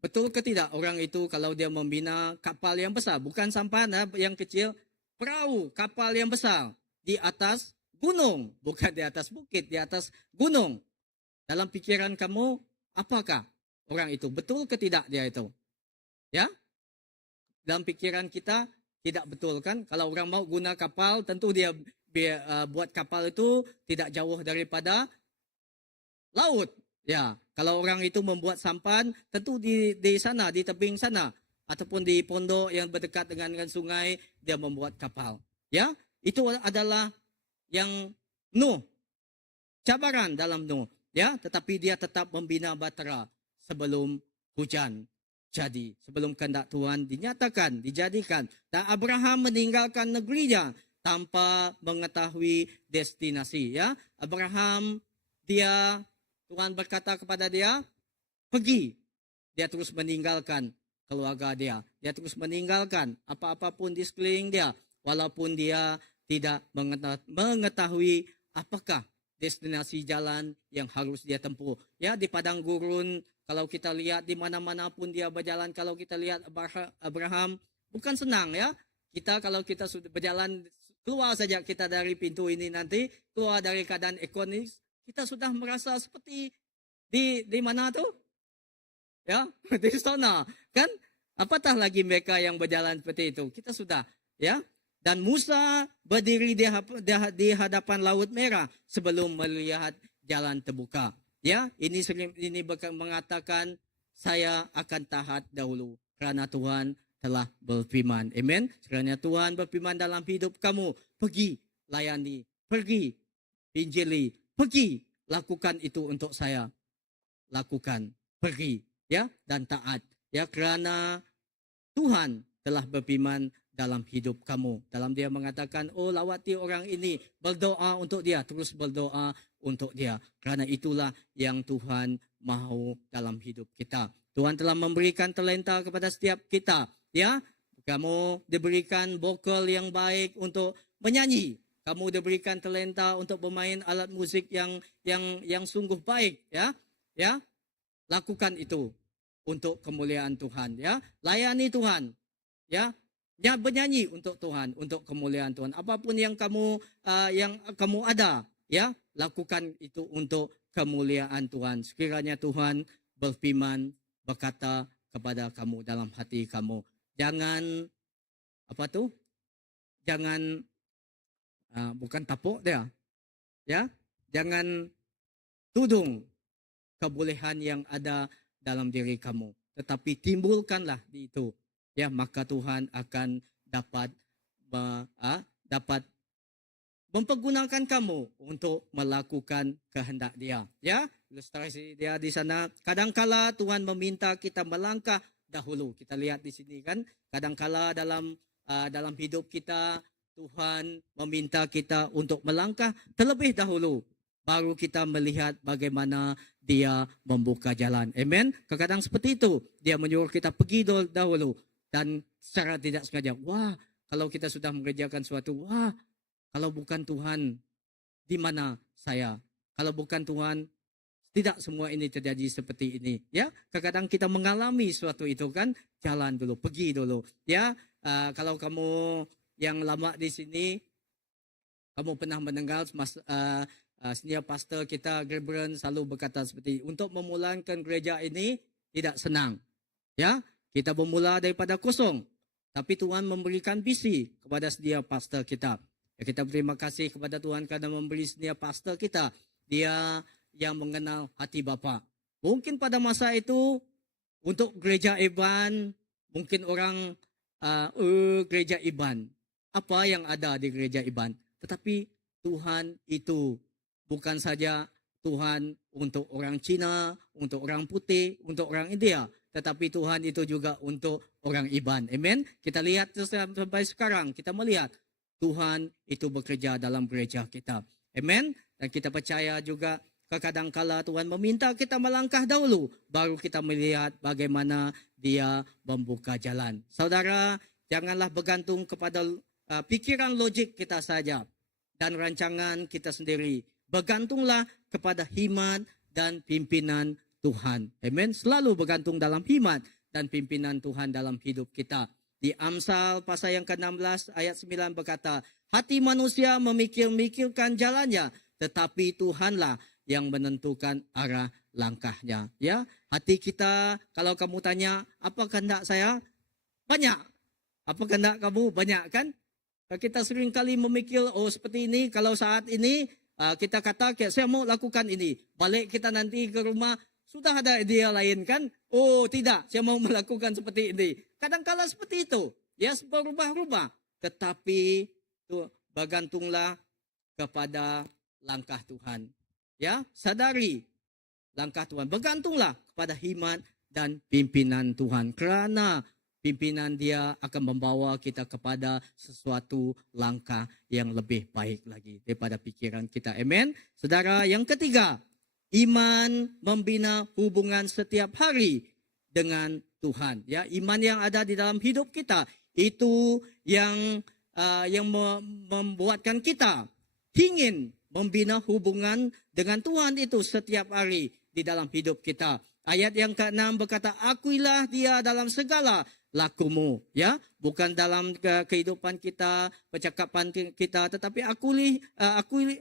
betul ke tidak orang itu kalau dia membina kapal yang besar, bukan sampan yang kecil, perahu kapal yang besar di atas gunung, bukan di atas bukit, di atas gunung. Dalam pikiran kamu, apakah orang itu betul ke tidak dia itu? Ya, dalam pikiran kita tidak betul kan? Kalau orang mau guna kapal, tentu dia buat kapal itu tidak jauh daripada laut. Ya, kalau orang itu membuat sampan, tentu di sana, di tebing sana, ataupun di pondok yang berdekat dengan sungai, dia membuat kapal. Ya, itu adalah yang Nuh, cabaran dalam Nuh. Ya, tetapi dia tetap membina batara sebelum hujan jadi, sebelum kehendak Tuhan dinyatakan, dijadikan. Dan Abraham meninggalkan negerinya tanpa mengetahui destinasi. Ya, Abraham, Tuhan berkata kepada dia, pergi. Dia terus meninggalkan keluarga dia. Dia terus meninggalkan apa-apapun di sekeliling dia, walaupun dia tidak mengetahui apakah destinasi jalan yang harus dia tempuh. Ya, di padang gurun, kalau kita lihat di mana-mana pun dia berjalan, kalau kita lihat Abraham, bukan senang ya. Kalau kita sudah berjalan, keluar saja kita dari pintu ini nanti, keluar dari keadaan ekonomis, kita sudah merasa seperti di mana tuh? Ya, di sana. Kan? Apatah lagi mereka yang berjalan seperti itu. Kita sudah, ya. Dan Musa berdiri di hadapan Laut Merah sebelum melihat jalan terbuka. Ya, ini mengatakan saya akan taat dahulu kerana Tuhan telah berfirman. Amen. Kerana Tuhan berfirman dalam hidup kamu, pergi layani, pergi injili, pergi lakukan itu untuk saya. Lakukan, pergi, ya, dan taat, ya, kerana Tuhan telah berfirman dalam hidup kamu. Dalam dia mengatakan, oh lawati orang ini, berdoa untuk dia, terus berdoa untuk dia. Kerana itulah yang Tuhan mahu dalam hidup kita. Tuhan telah memberikan talenta kepada setiap kita, ya. Kamu diberikan vokal yang baik untuk menyanyi. Kamu diberikan talenta untuk bermain alat musik yang sungguh baik, ya. Ya. Lakukan itu untuk kemuliaan Tuhan, ya. Layani Tuhan, ya. Ya, bernyanyi untuk Tuhan, untuk kemuliaan Tuhan. Apapun yang kamu ada, ya, lakukan itu untuk kemuliaan Tuhan. Sekiranya Tuhan berfirman, berkata kepada kamu dalam hati kamu, jangan jangan bukan tapuk dia, ya, jangan tudung kebolehan yang ada dalam diri kamu, tetapi timbulkanlah di itu, ya, maka Tuhan akan dapat mempergunakan kamu untuk melakukan kehendak Dia, ya. Ilustrasi dia di sana, kadangkala Tuhan meminta kita melangkah dahulu. Kita lihat di sini kan, kadangkala dalam hidup kita Tuhan meminta kita untuk melangkah terlebih dahulu, baru kita melihat bagaimana Dia membuka jalan. Amen. Kadang-kadang seperti itu, Dia menyuruh kita pergi dahulu, dan secara tidak sengaja, wah, kalau kita sudah mengerjakan sesuatu, wah, kalau bukan Tuhan, di mana saya? Kalau bukan Tuhan, tidak semua ini terjadi seperti ini, ya. Kadang-kadang kita mengalami sesuatu itu kan, jalan dulu, pergi dulu, ya. Kalau kamu yang lama di sini, kamu pernah mendengar senior pastor kita Gabriel selalu berkata seperti, untuk memulakan gereja ini tidak senang, ya. Kita bermula daripada kosong, tapi Tuhan memberikan visi kepada senior pastor kita. Ya, kita berterima kasih kepada Tuhan kerana memberi senior pastor kita, dia yang mengenal hati Bapa. Mungkin pada masa itu untuk gereja Iban, mungkin orang gereja Iban, apa yang ada di gereja Iban? Tetapi Tuhan itu bukan saja Tuhan untuk orang Cina, untuk orang putih, untuk orang India, tetapi Tuhan itu juga untuk orang Iban. Amen. Kita lihat sampai sekarang, kita melihat Tuhan itu bekerja dalam gereja kita. Amen. Dan kita percaya juga kadang-kala Tuhan meminta kita melangkah dahulu, baru kita melihat bagaimana Dia membuka jalan. Saudara, janganlah bergantung kepada pikiran logik kita saja dan rancangan kita sendiri. Bergantunglah kepada hikmat dan pimpinan Tuhan. Amen. Selalu bergantung dalam hikmat dan pimpinan Tuhan dalam hidup kita. Di Amsal pasal yang ke-16 ayat 9 berkata, hati manusia memikir-mikirkan jalannya, tetapi Tuhanlah yang menentukan arah langkahnya. Ya, hati kita, kalau kamu tanya, apa kehendak saya? Banyak. Apa kehendak kamu? Banyak kan? Kita sering kali memikir, oh seperti ini, kalau saat ini kita kata, saya mau lakukan ini. Balik kita nanti ke rumah, sudah ada idea lain kan? Oh tidak, saya mau melakukan seperti ini. Kadang-kala seperti itu. Ya, berubah-ubah. Tetapi bergantunglah kepada langkah Tuhan. Ya, sadari langkah Tuhan. Bergantunglah kepada hikmat dan pimpinan Tuhan. Kerana pimpinan Dia akan membawa kita kepada sesuatu langkah yang lebih baik lagi daripada pikiran kita. Amen. Saudara, yang ketiga, iman membina hubungan setiap hari dengan Tuhan. Ya, iman yang ada di dalam hidup kita itu yang membuatkan kita ingin membina hubungan dengan Tuhan itu setiap hari di dalam hidup kita. Ayat yang ke-6 berkata, akuilah Dia dalam segala lakumu. Ya, bukan dalam kehidupan kita, percakapan kita, tetapi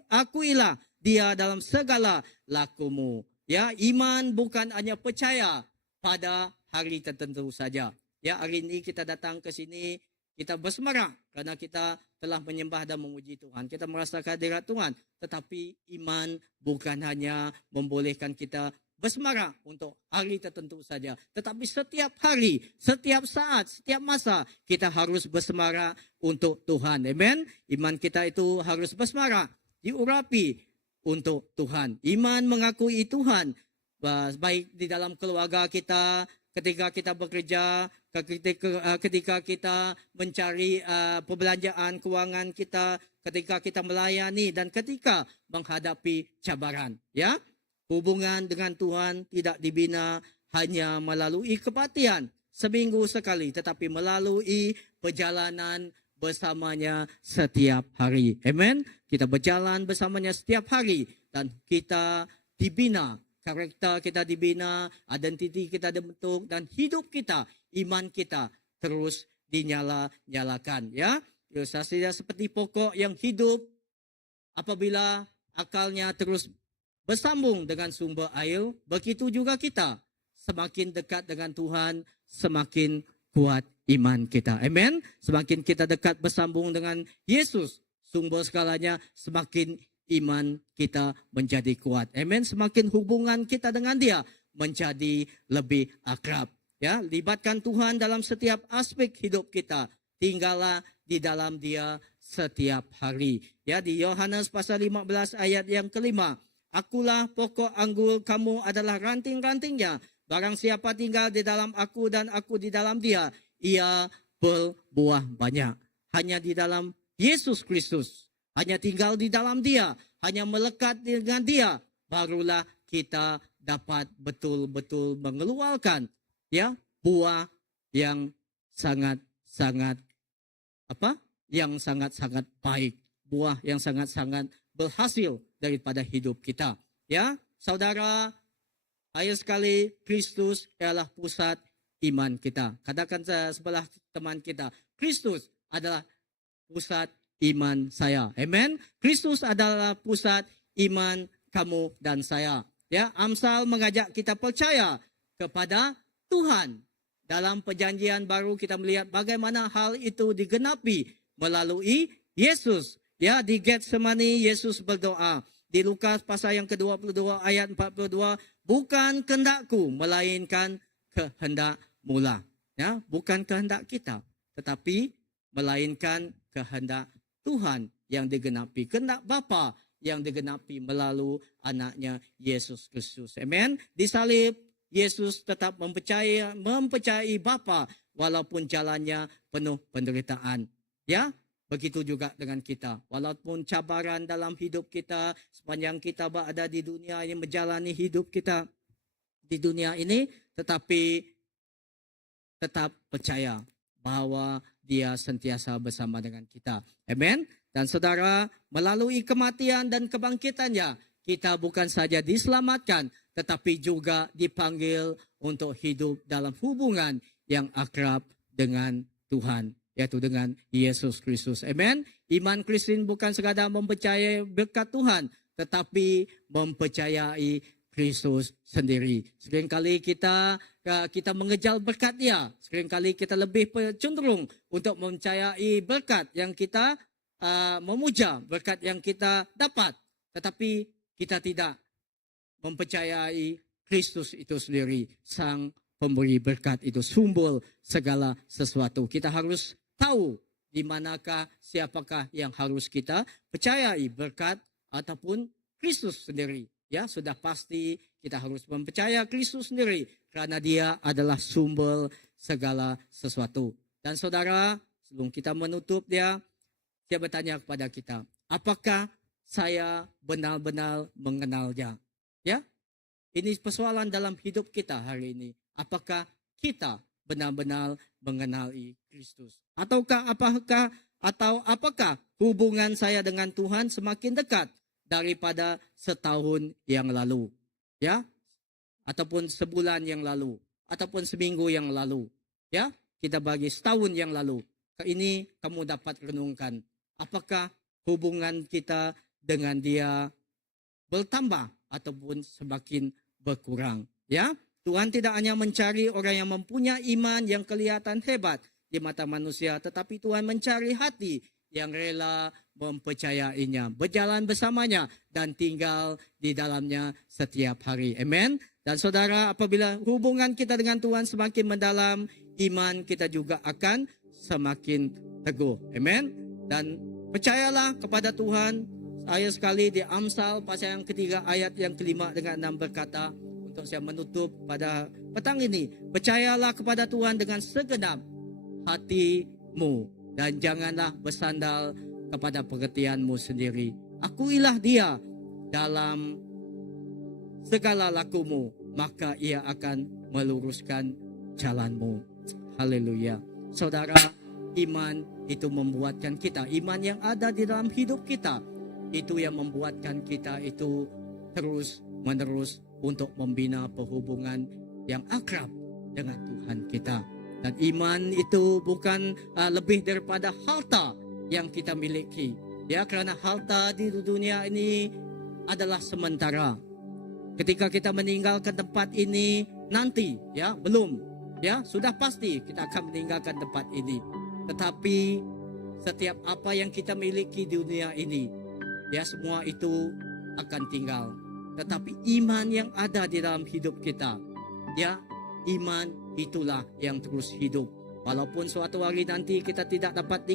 akuilah Dia dalam segala lakumu. Ya, iman bukan hanya percaya pada hari tertentu saja. Ya, hari ini kita datang ke sini, kita bersemangat kerana kita telah menyembah dan memuji Tuhan. Kita merasakan hadirat Tuhan. Tetapi iman bukan hanya membolehkan kita bersemara untuk hari tertentu saja. Tetapi setiap hari, setiap saat, setiap masa kita harus bersemara untuk Tuhan. Amen. Iman kita itu harus bersemara, diurapi untuk Tuhan. Iman mengakui Tuhan, baik di dalam keluarga kita, ketika kita bekerja, ketika kita mencari perbelanjaan keuangan kita, ketika kita melayani, dan ketika menghadapi cabaran. Ya, hubungan dengan Tuhan tidak dibina hanya melalui kebaktian seminggu sekali, tetapi melalui perjalanan bersamanya setiap hari. Amen. Kita berjalan bersamanya setiap hari dan kita dibina. Karakter kita dibina, identiti kita dibentuk, dan hidup kita, iman kita terus dinyalakan. Ya, ilustrasinya seperti pokok yang hidup apabila akalnya terus bersambung dengan sumber air, begitu juga kita. Semakin dekat dengan Tuhan, semakin kuat iman kita. Amen. Semakin kita dekat bersambung dengan Yesus, sumber segalanya, semakin iman kita menjadi kuat. Amen. Semakin hubungan kita dengan Dia menjadi lebih akrab. Ya, libatkan Tuhan dalam setiap aspek hidup kita. Tinggallah di dalam Dia setiap hari. Ya, di Yohanes pasal 15 ayat yang kelima. Akulah pokok anggur, kamu adalah ranting-rantingnya. Barang siapa tinggal di dalam aku dan aku di dalam dia, ia berbuah banyak. Hanya di dalam Yesus Kristus, hanya tinggal di dalam Dia, hanya melekat dengan Dia, barulah kita dapat betul-betul mengeluarkan ya buah yang sangat-sangat yang sangat-sangat baik, buah yang sangat-sangat berhasil daripada hidup kita. Ya, saudara, ayo sekali, Kristus adalah pusat iman kita. Katakan sebelah teman kita, Kristus adalah pusat iman saya. Amen. Kristus adalah pusat iman kamu dan saya. Ya, Amsal mengajak kita percaya kepada Tuhan. Dalam perjanjian baru kita melihat bagaimana hal itu digenapi melalui Yesus. Ya, di Getsemani Yesus berdoa. Di Lukas pasal yang ke-22 ayat 42, bukan kehendakku melainkan kehendakmu lah. Ya, bukan kehendak kita, tetapi melainkan kehendak Tuhan yang digenapi, kehendak Bapa yang digenapi melalui anaknya Yesus Kristus. Amen. Di salib Yesus tetap mempercayai Bapa walaupun jalannya penuh penderitaan. Ya, begitu juga dengan kita. Walaupun cabaran dalam hidup kita, sepanjang kita berada di dunia ini, menjalani hidup kita di dunia ini, tetapi tetap percaya bahwa Dia sentiasa bersama dengan kita. Amen. Dan saudara, melalui kematian dan kebangkitannya, kita bukan saja diselamatkan, tetapi juga dipanggil untuk hidup dalam hubungan yang akrab dengan Tuhan, yaitu dengan Yesus Kristus. Amen. Iman Kristen bukan sekadar mempercayai berkat Tuhan, tetapi mempercayai Kristus sendiri. Seringkali kita mengejar berkat Dia. Seringkali kita lebih cenderung untuk mempercayai berkat yang kita memuja, berkat yang kita dapat. Tetapi kita tidak mempercayai Kristus itu sendiri, Sang Pemberi berkat itu, sumber segala sesuatu. Kita harus tahu di manakah, siapakah yang harus kita percayai, berkat ataupun Kristus sendiri. Ya, sudah pasti kita harus mempercayai Kristus sendiri karena Dia adalah sumber segala sesuatu. Dan saudara, sebelum kita menutup Dia bertanya kepada kita, apakah saya benar-benar mengenal Dia? Ya, ini persoalan dalam hidup kita hari ini. Apakah kita benar-benar mengenali Kristus? Apakah hubungan saya dengan Tuhan semakin dekat daripada setahun yang lalu, ya, ataupun sebulan yang lalu, ataupun seminggu yang lalu, ya, kita bagi setahun yang lalu. Ini kamu dapat renungkan, apakah hubungan kita dengan Dia bertambah ataupun semakin berkurang, ya. Tuhan tidak hanya mencari orang yang mempunyai iman yang kelihatan hebat di mata manusia, tetapi Tuhan mencari hati yang rela mempercayainya, berjalan bersamanya dan tinggal di dalamnya setiap hari. Amen. Dan saudara, apabila hubungan kita dengan Tuhan semakin mendalam, iman kita juga akan semakin teguh. Amen. Dan percayalah kepada Tuhan. Ayat sekali di Amsal pasal yang ketiga ayat yang kelima dengan 6 berkata, untuk saya menutup pada petang ini, percayalah kepada Tuhan dengan segenap hatimu dan janganlah bersandar kepada pengertianmu sendiri. Akuilah Dia dalam segala lakumu, maka Ia akan meluruskan jalanmu. Haleluya. Saudara, iman itu membuatkan kita, iman yang ada di dalam hidup kita, itu yang membuatkan kita itu terus menerus untuk membina perhubungan yang akrab dengan Tuhan kita. Dan iman itu bukan lebih daripada harta yang kita miliki. Ya, karena harta di dunia ini adalah sementara. Ketika kita meninggalkan tempat ini nanti, ya, belum, ya, sudah pasti kita akan meninggalkan tempat ini. Tetapi setiap apa yang kita miliki di dunia ini, ya, semua itu akan tinggal. Tetapi iman yang ada di dalam hidup kita, ya, iman itulah yang terus hidup. Walaupun suatu hari nanti kita tidak dapat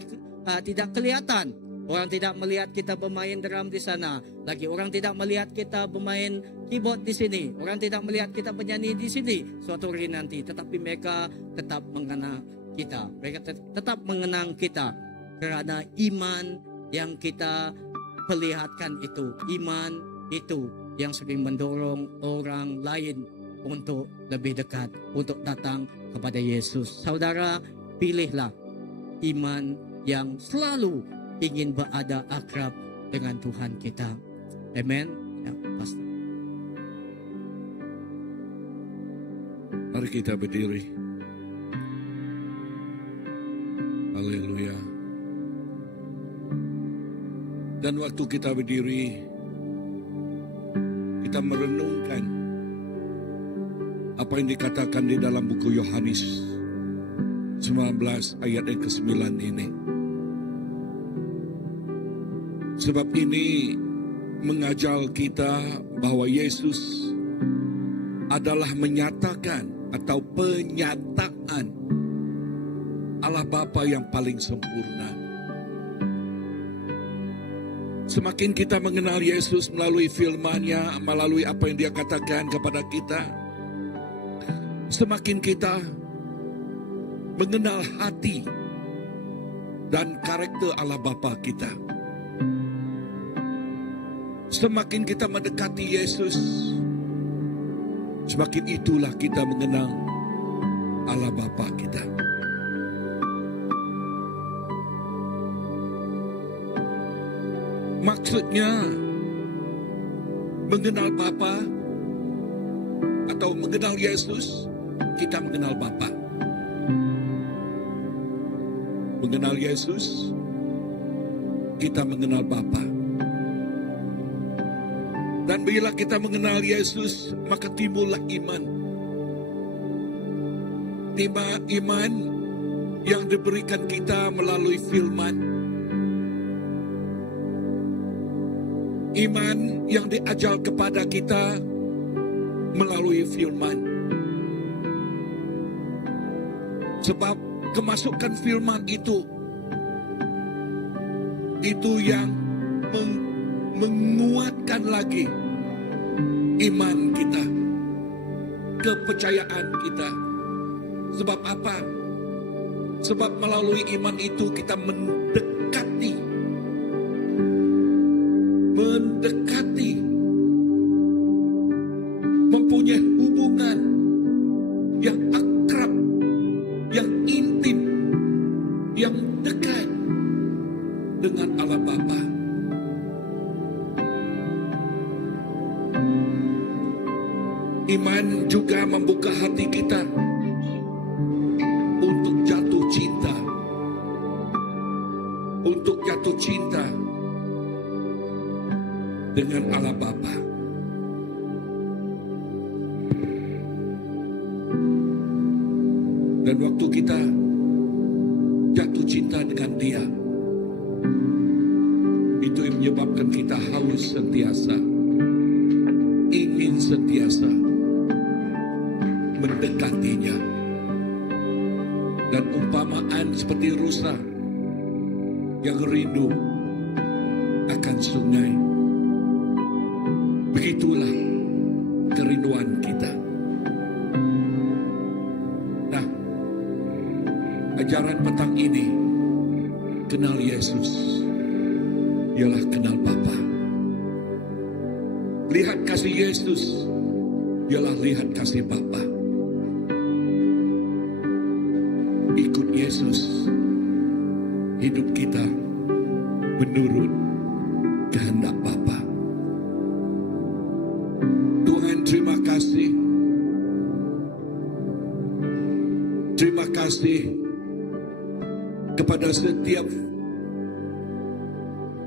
tidak kelihatan, orang tidak melihat kita bermain drum di sana, lagi orang tidak melihat kita bermain keyboard di sini, orang tidak melihat kita bernyanyi di sini suatu hari nanti, tetapi mereka tetap mengenang kita, mereka tetap mengenang kita, karena iman yang kita perlihatkan itu, iman itu yang sering mendorong orang lain untuk lebih dekat, untuk datang kepada Yesus. Saudara, pilihlah iman yang selalu ingin berada akrab dengan Tuhan kita. Amen. Ya, Pastor. Mari kita berdiri. Haleluya. Dan waktu kita berdiri, kita merenungkan apa yang dikatakan di dalam buku Yohanes 19 ayat yang ke-9 ini. Sebab ini mengajar kita bahwa Yesus adalah menyatakan atau penyataan Allah Bapa yang paling sempurna. Semakin kita mengenal Yesus melalui firman-Nya, melalui apa yang Dia katakan kepada kita, semakin kita mengenal hati dan karakter Allah Bapa kita. Semakin kita mendekati Yesus, semakin itulah kita mengenal Allah Bapa kita. Maksudnya mengenal Bapa atau mengenal Yesus, kita mengenal Bapa. Mengenal Yesus, kita mengenal Bapa. Dan bila kita mengenal Yesus, maka timbullah iman. Iman yang diberikan kita melalui firman. Iman yang diajar kepada kita melalui firman. Sebab kemasukan firman itu yang menguatkan lagi iman kita, kepercayaan kita. Sebab apa? Sebab melalui iman itu kita mendekati, mempunyai hubungan yang akrab, yang intim, yang dekat dengan Allah Bapa. Iman juga membuka hati kita untuk jatuh cinta dengan Allah Bapa. Dan waktu kita jatuh cinta dengan Dia, harus sentiasa, ingin sentiasa mendekatinya. Dan umpamaan seperti rusa yang rindu akan sungai, begitulah kerinduan kita. Nah, ajaran petang ini, kenal Yesus ialah kenal Bapa. Lihat kasih Yesus ialah lihat kasih Bapa. Ikut Yesus, hidup kita menurut kehendak Bapa. Tuhan, terima kasih. Terima kasih kepada setiap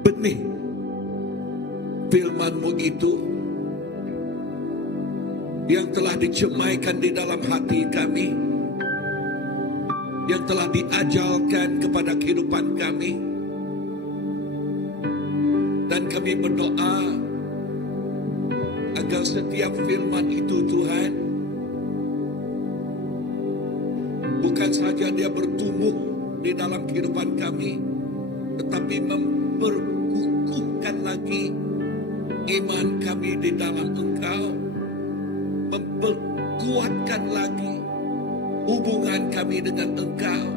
benih firman-Mu itu yang telah dicemaikan di dalam hati kami, yang telah diajalkan kepada kehidupan kami. Dan kami berdoa agar setiap firman itu, Tuhan, bukan saja dia bertumbuh di dalam kehidupan kami, tetapi memperkukuhkan lagi iman kami di dalam Engkau, memperkuatkan lagi hubungan kami dengan Engkau,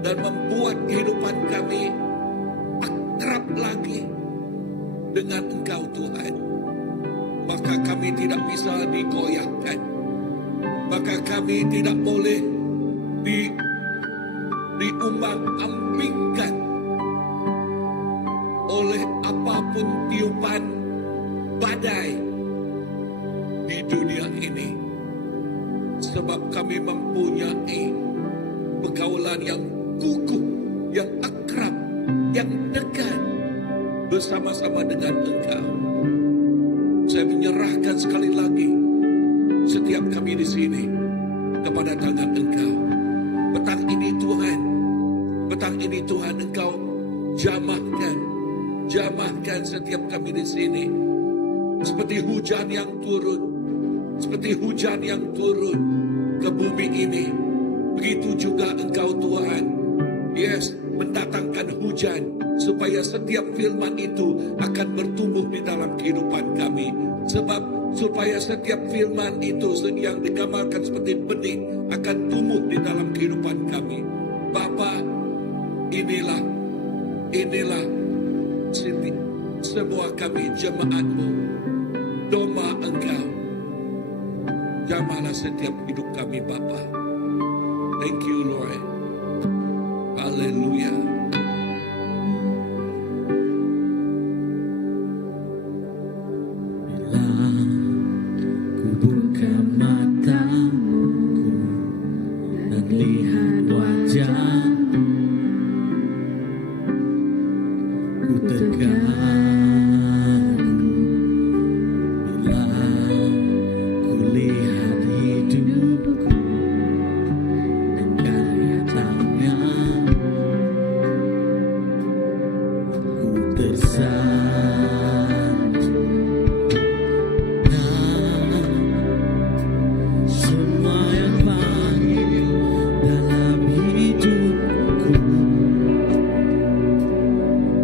dan membuat kehidupan kami akrab lagi dengan Engkau, Tuhan. Maka kami tidak bisa digoyahkan, maka kami tidak boleh diumbang-ambingkan oleh apapun tiupan badai di dunia ini. Sebab kami mempunyai pergaulan yang kukuh, yang akrab, yang dekat bersama-sama dengan Engkau. Saya menyerahkan sekali lagi setiap kami di sini kepada tangan Engkau. Petang ini Tuhan, petang ini Tuhan, Engkau jamahkan setiap kami di sini. Seperti hujan yang turun, seperti hujan yang turun ke bumi ini, begitu juga Engkau, Tuhan, yes, mendatangkan hujan supaya setiap firman itu akan bertumbuh di dalam kehidupan kami. Sebab supaya setiap firman itu yang digambarkan seperti benih akan tumbuh di dalam kehidupan kami. Bapa, inilah semua kami jemaat-Mu, domba Engkau. Jamahlah setiap hidup kami, Bapa. Thank you, Lord. Haleluya. Ku buka mataku dan lihat wajah, ku tegar bila ku lihat hidupku dan karya tangan, ku tersanjung. Semua yang pahit dalam hidupku,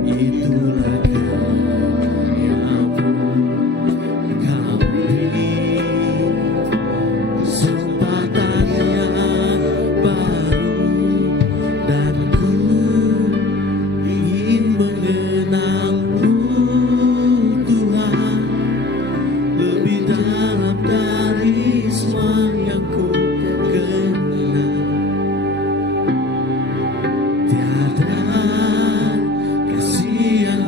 itulah karya-Mu. Kau beri kesempatan yang baru, dan ku ingin mengenal-Mu, Tuhan, lebih dalam dari semua yang ku kenal. Tiada kasih yang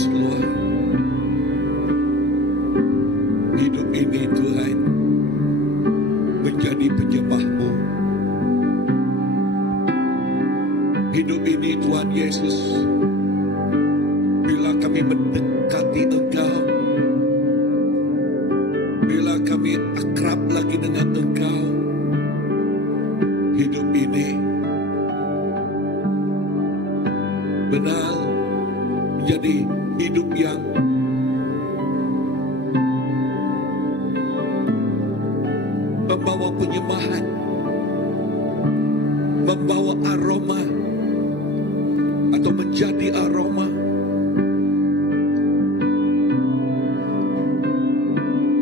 Yes, Lord. Hidup ini Tuhan menjadi penyembah-Mu. Hidup ini Tuhan Yesus, bila kami mendekati Engkau, bila kami akrab lagi dengan Engkau, hidup ini benar menjadi hidup yang membawa penyembahan, membawa aroma, atau menjadi aroma.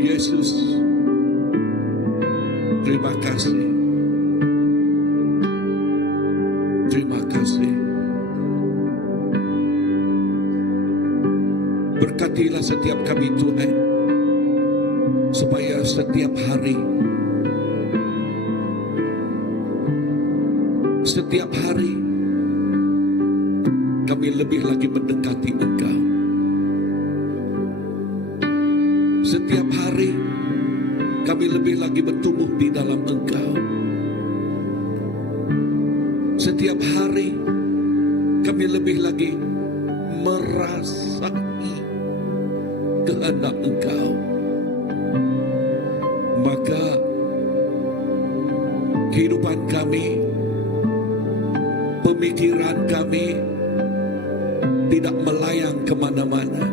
Yesus, terima kasih. Terima kasih. Berkatilah setiap kami Tuhan, supaya setiap hari, kami lebih lagi mendekati Engkau. Setiap hari kami lebih lagi bertumbuh di dalam Engkau. Setiap hari kami lebih lagi merasai kehendak Engkau. Maka kehidupan kami, pemikiran kami tidak melayang kemana-mana,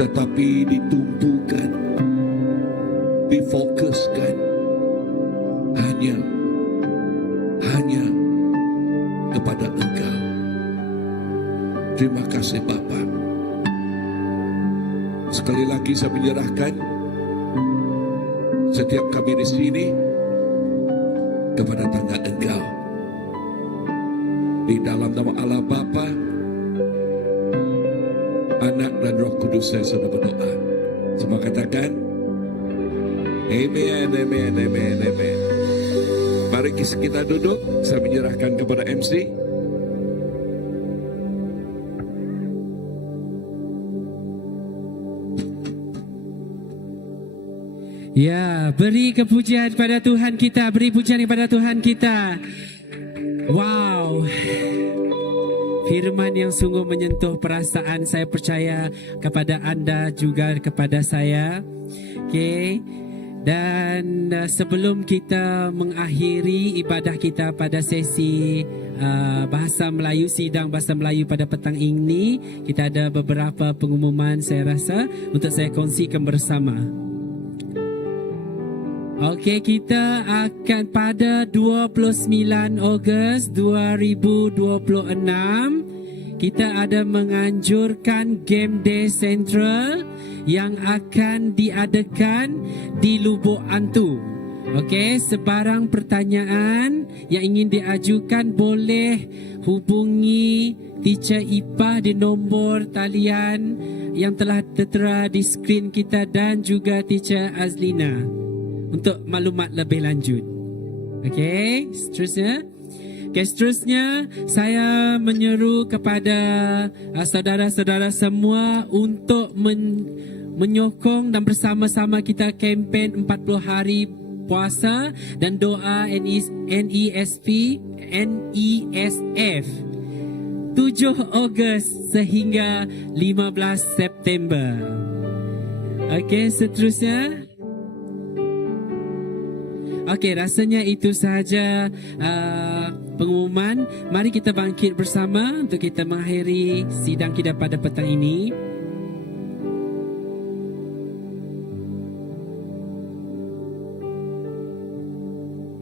tetapi ditumpukan, difokuskan hanya kepada Engkau. Terima kasih Bapa. Sekali lagi saya menyerahkan setiap kami di sini kepada tangan Engkau. Di dalam nama Allah Bapa, Anak dan Roh Kudus saya sudah berdoa. Semua katakan amen, amen, amen, amen. Mari kita duduk. Saya menyerahkan kepada MC. Ya, beri kepujian pada Tuhan kita, beri pujian kepada Tuhan kita. Wow, firman yang sungguh menyentuh perasaan, saya percaya kepada anda juga kepada saya. Okay. Dan sebelum kita mengakhiri ibadah kita pada sesi bahasa Melayu, sidang bahasa Melayu pada petang ini, kita ada beberapa pengumuman saya rasa untuk saya kongsikan bersama. Okey, kita akan pada 29 Ogos 2026 kita ada menganjurkan Game Day Central yang akan diadakan di Lubuk Antu. Okey, sebarang pertanyaan yang ingin diajukan boleh hubungi Teacher Ipah di nombor talian yang telah tertera di skrin kita dan juga Teacher Azlina untuk maklumat lebih lanjut. Okey, seterusnya. Okay, seterusnya saya menyeru kepada saudara-saudara semua untuk menyokong dan bersama-sama kita kempen 40 hari puasa dan doa NESF 7 Ogos sehingga 15 September. Okey, seterusnya. Okey, rasanya itu sahaja pengumuman. Mari kita bangkit bersama untuk kita mengakhiri sidang kita pada petang ini.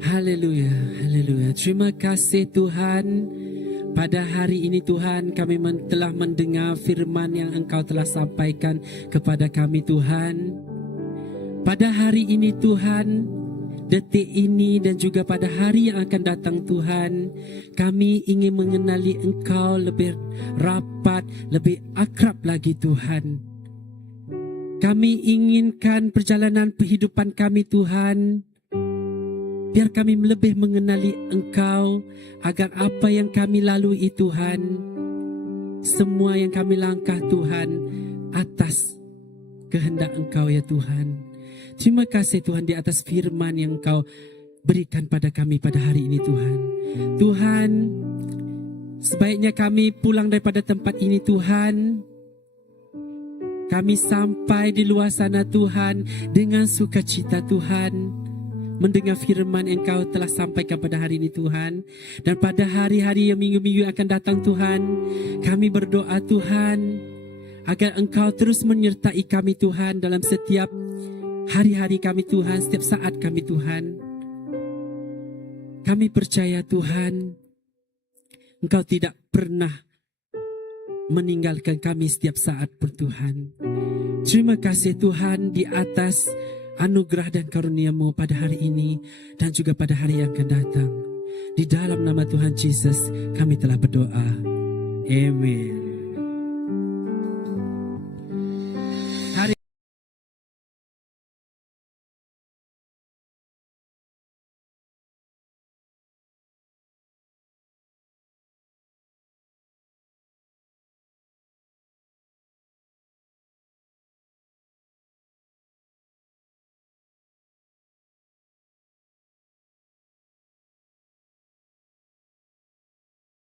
Haleluya, haleluya. Terima kasih Tuhan. Pada hari ini Tuhan, kami telah mendengar firman yang Engkau telah sampaikan kepada kami Tuhan. Pada hari ini Tuhan, detik ini dan juga pada hari yang akan datang Tuhan, kami ingin mengenali Engkau lebih rapat, lebih akrab lagi Tuhan. Kami inginkan perjalanan kehidupan kami Tuhan, biar kami lebih mengenali Engkau, agar apa yang kami lalui Tuhan, semua yang kami langkah Tuhan atas kehendak Engkau ya Tuhan. Terima kasih Tuhan di atas firman yang Engkau berikan pada kami pada hari ini Tuhan. Tuhan, sebaiknya kami pulang daripada tempat ini Tuhan. Kami sampai di luar sana Tuhan dengan sukacita Tuhan. Mendengar firman yang Engkau telah sampaikan pada hari ini Tuhan. Dan pada hari-hari yang minggu-minggu yang akan datang Tuhan, kami berdoa Tuhan, agar Engkau terus menyertai kami Tuhan dalam setiap hari-hari kami Tuhan, setiap saat kami Tuhan. Kami percaya Tuhan, Engkau tidak pernah meninggalkan kami setiap saat Tuhan. Terima kasih Tuhan di atas anugerah dan karunia-Mu pada hari ini dan juga pada hari yang akan datang. Di dalam nama Tuhan Yesus kami telah berdoa. Amin.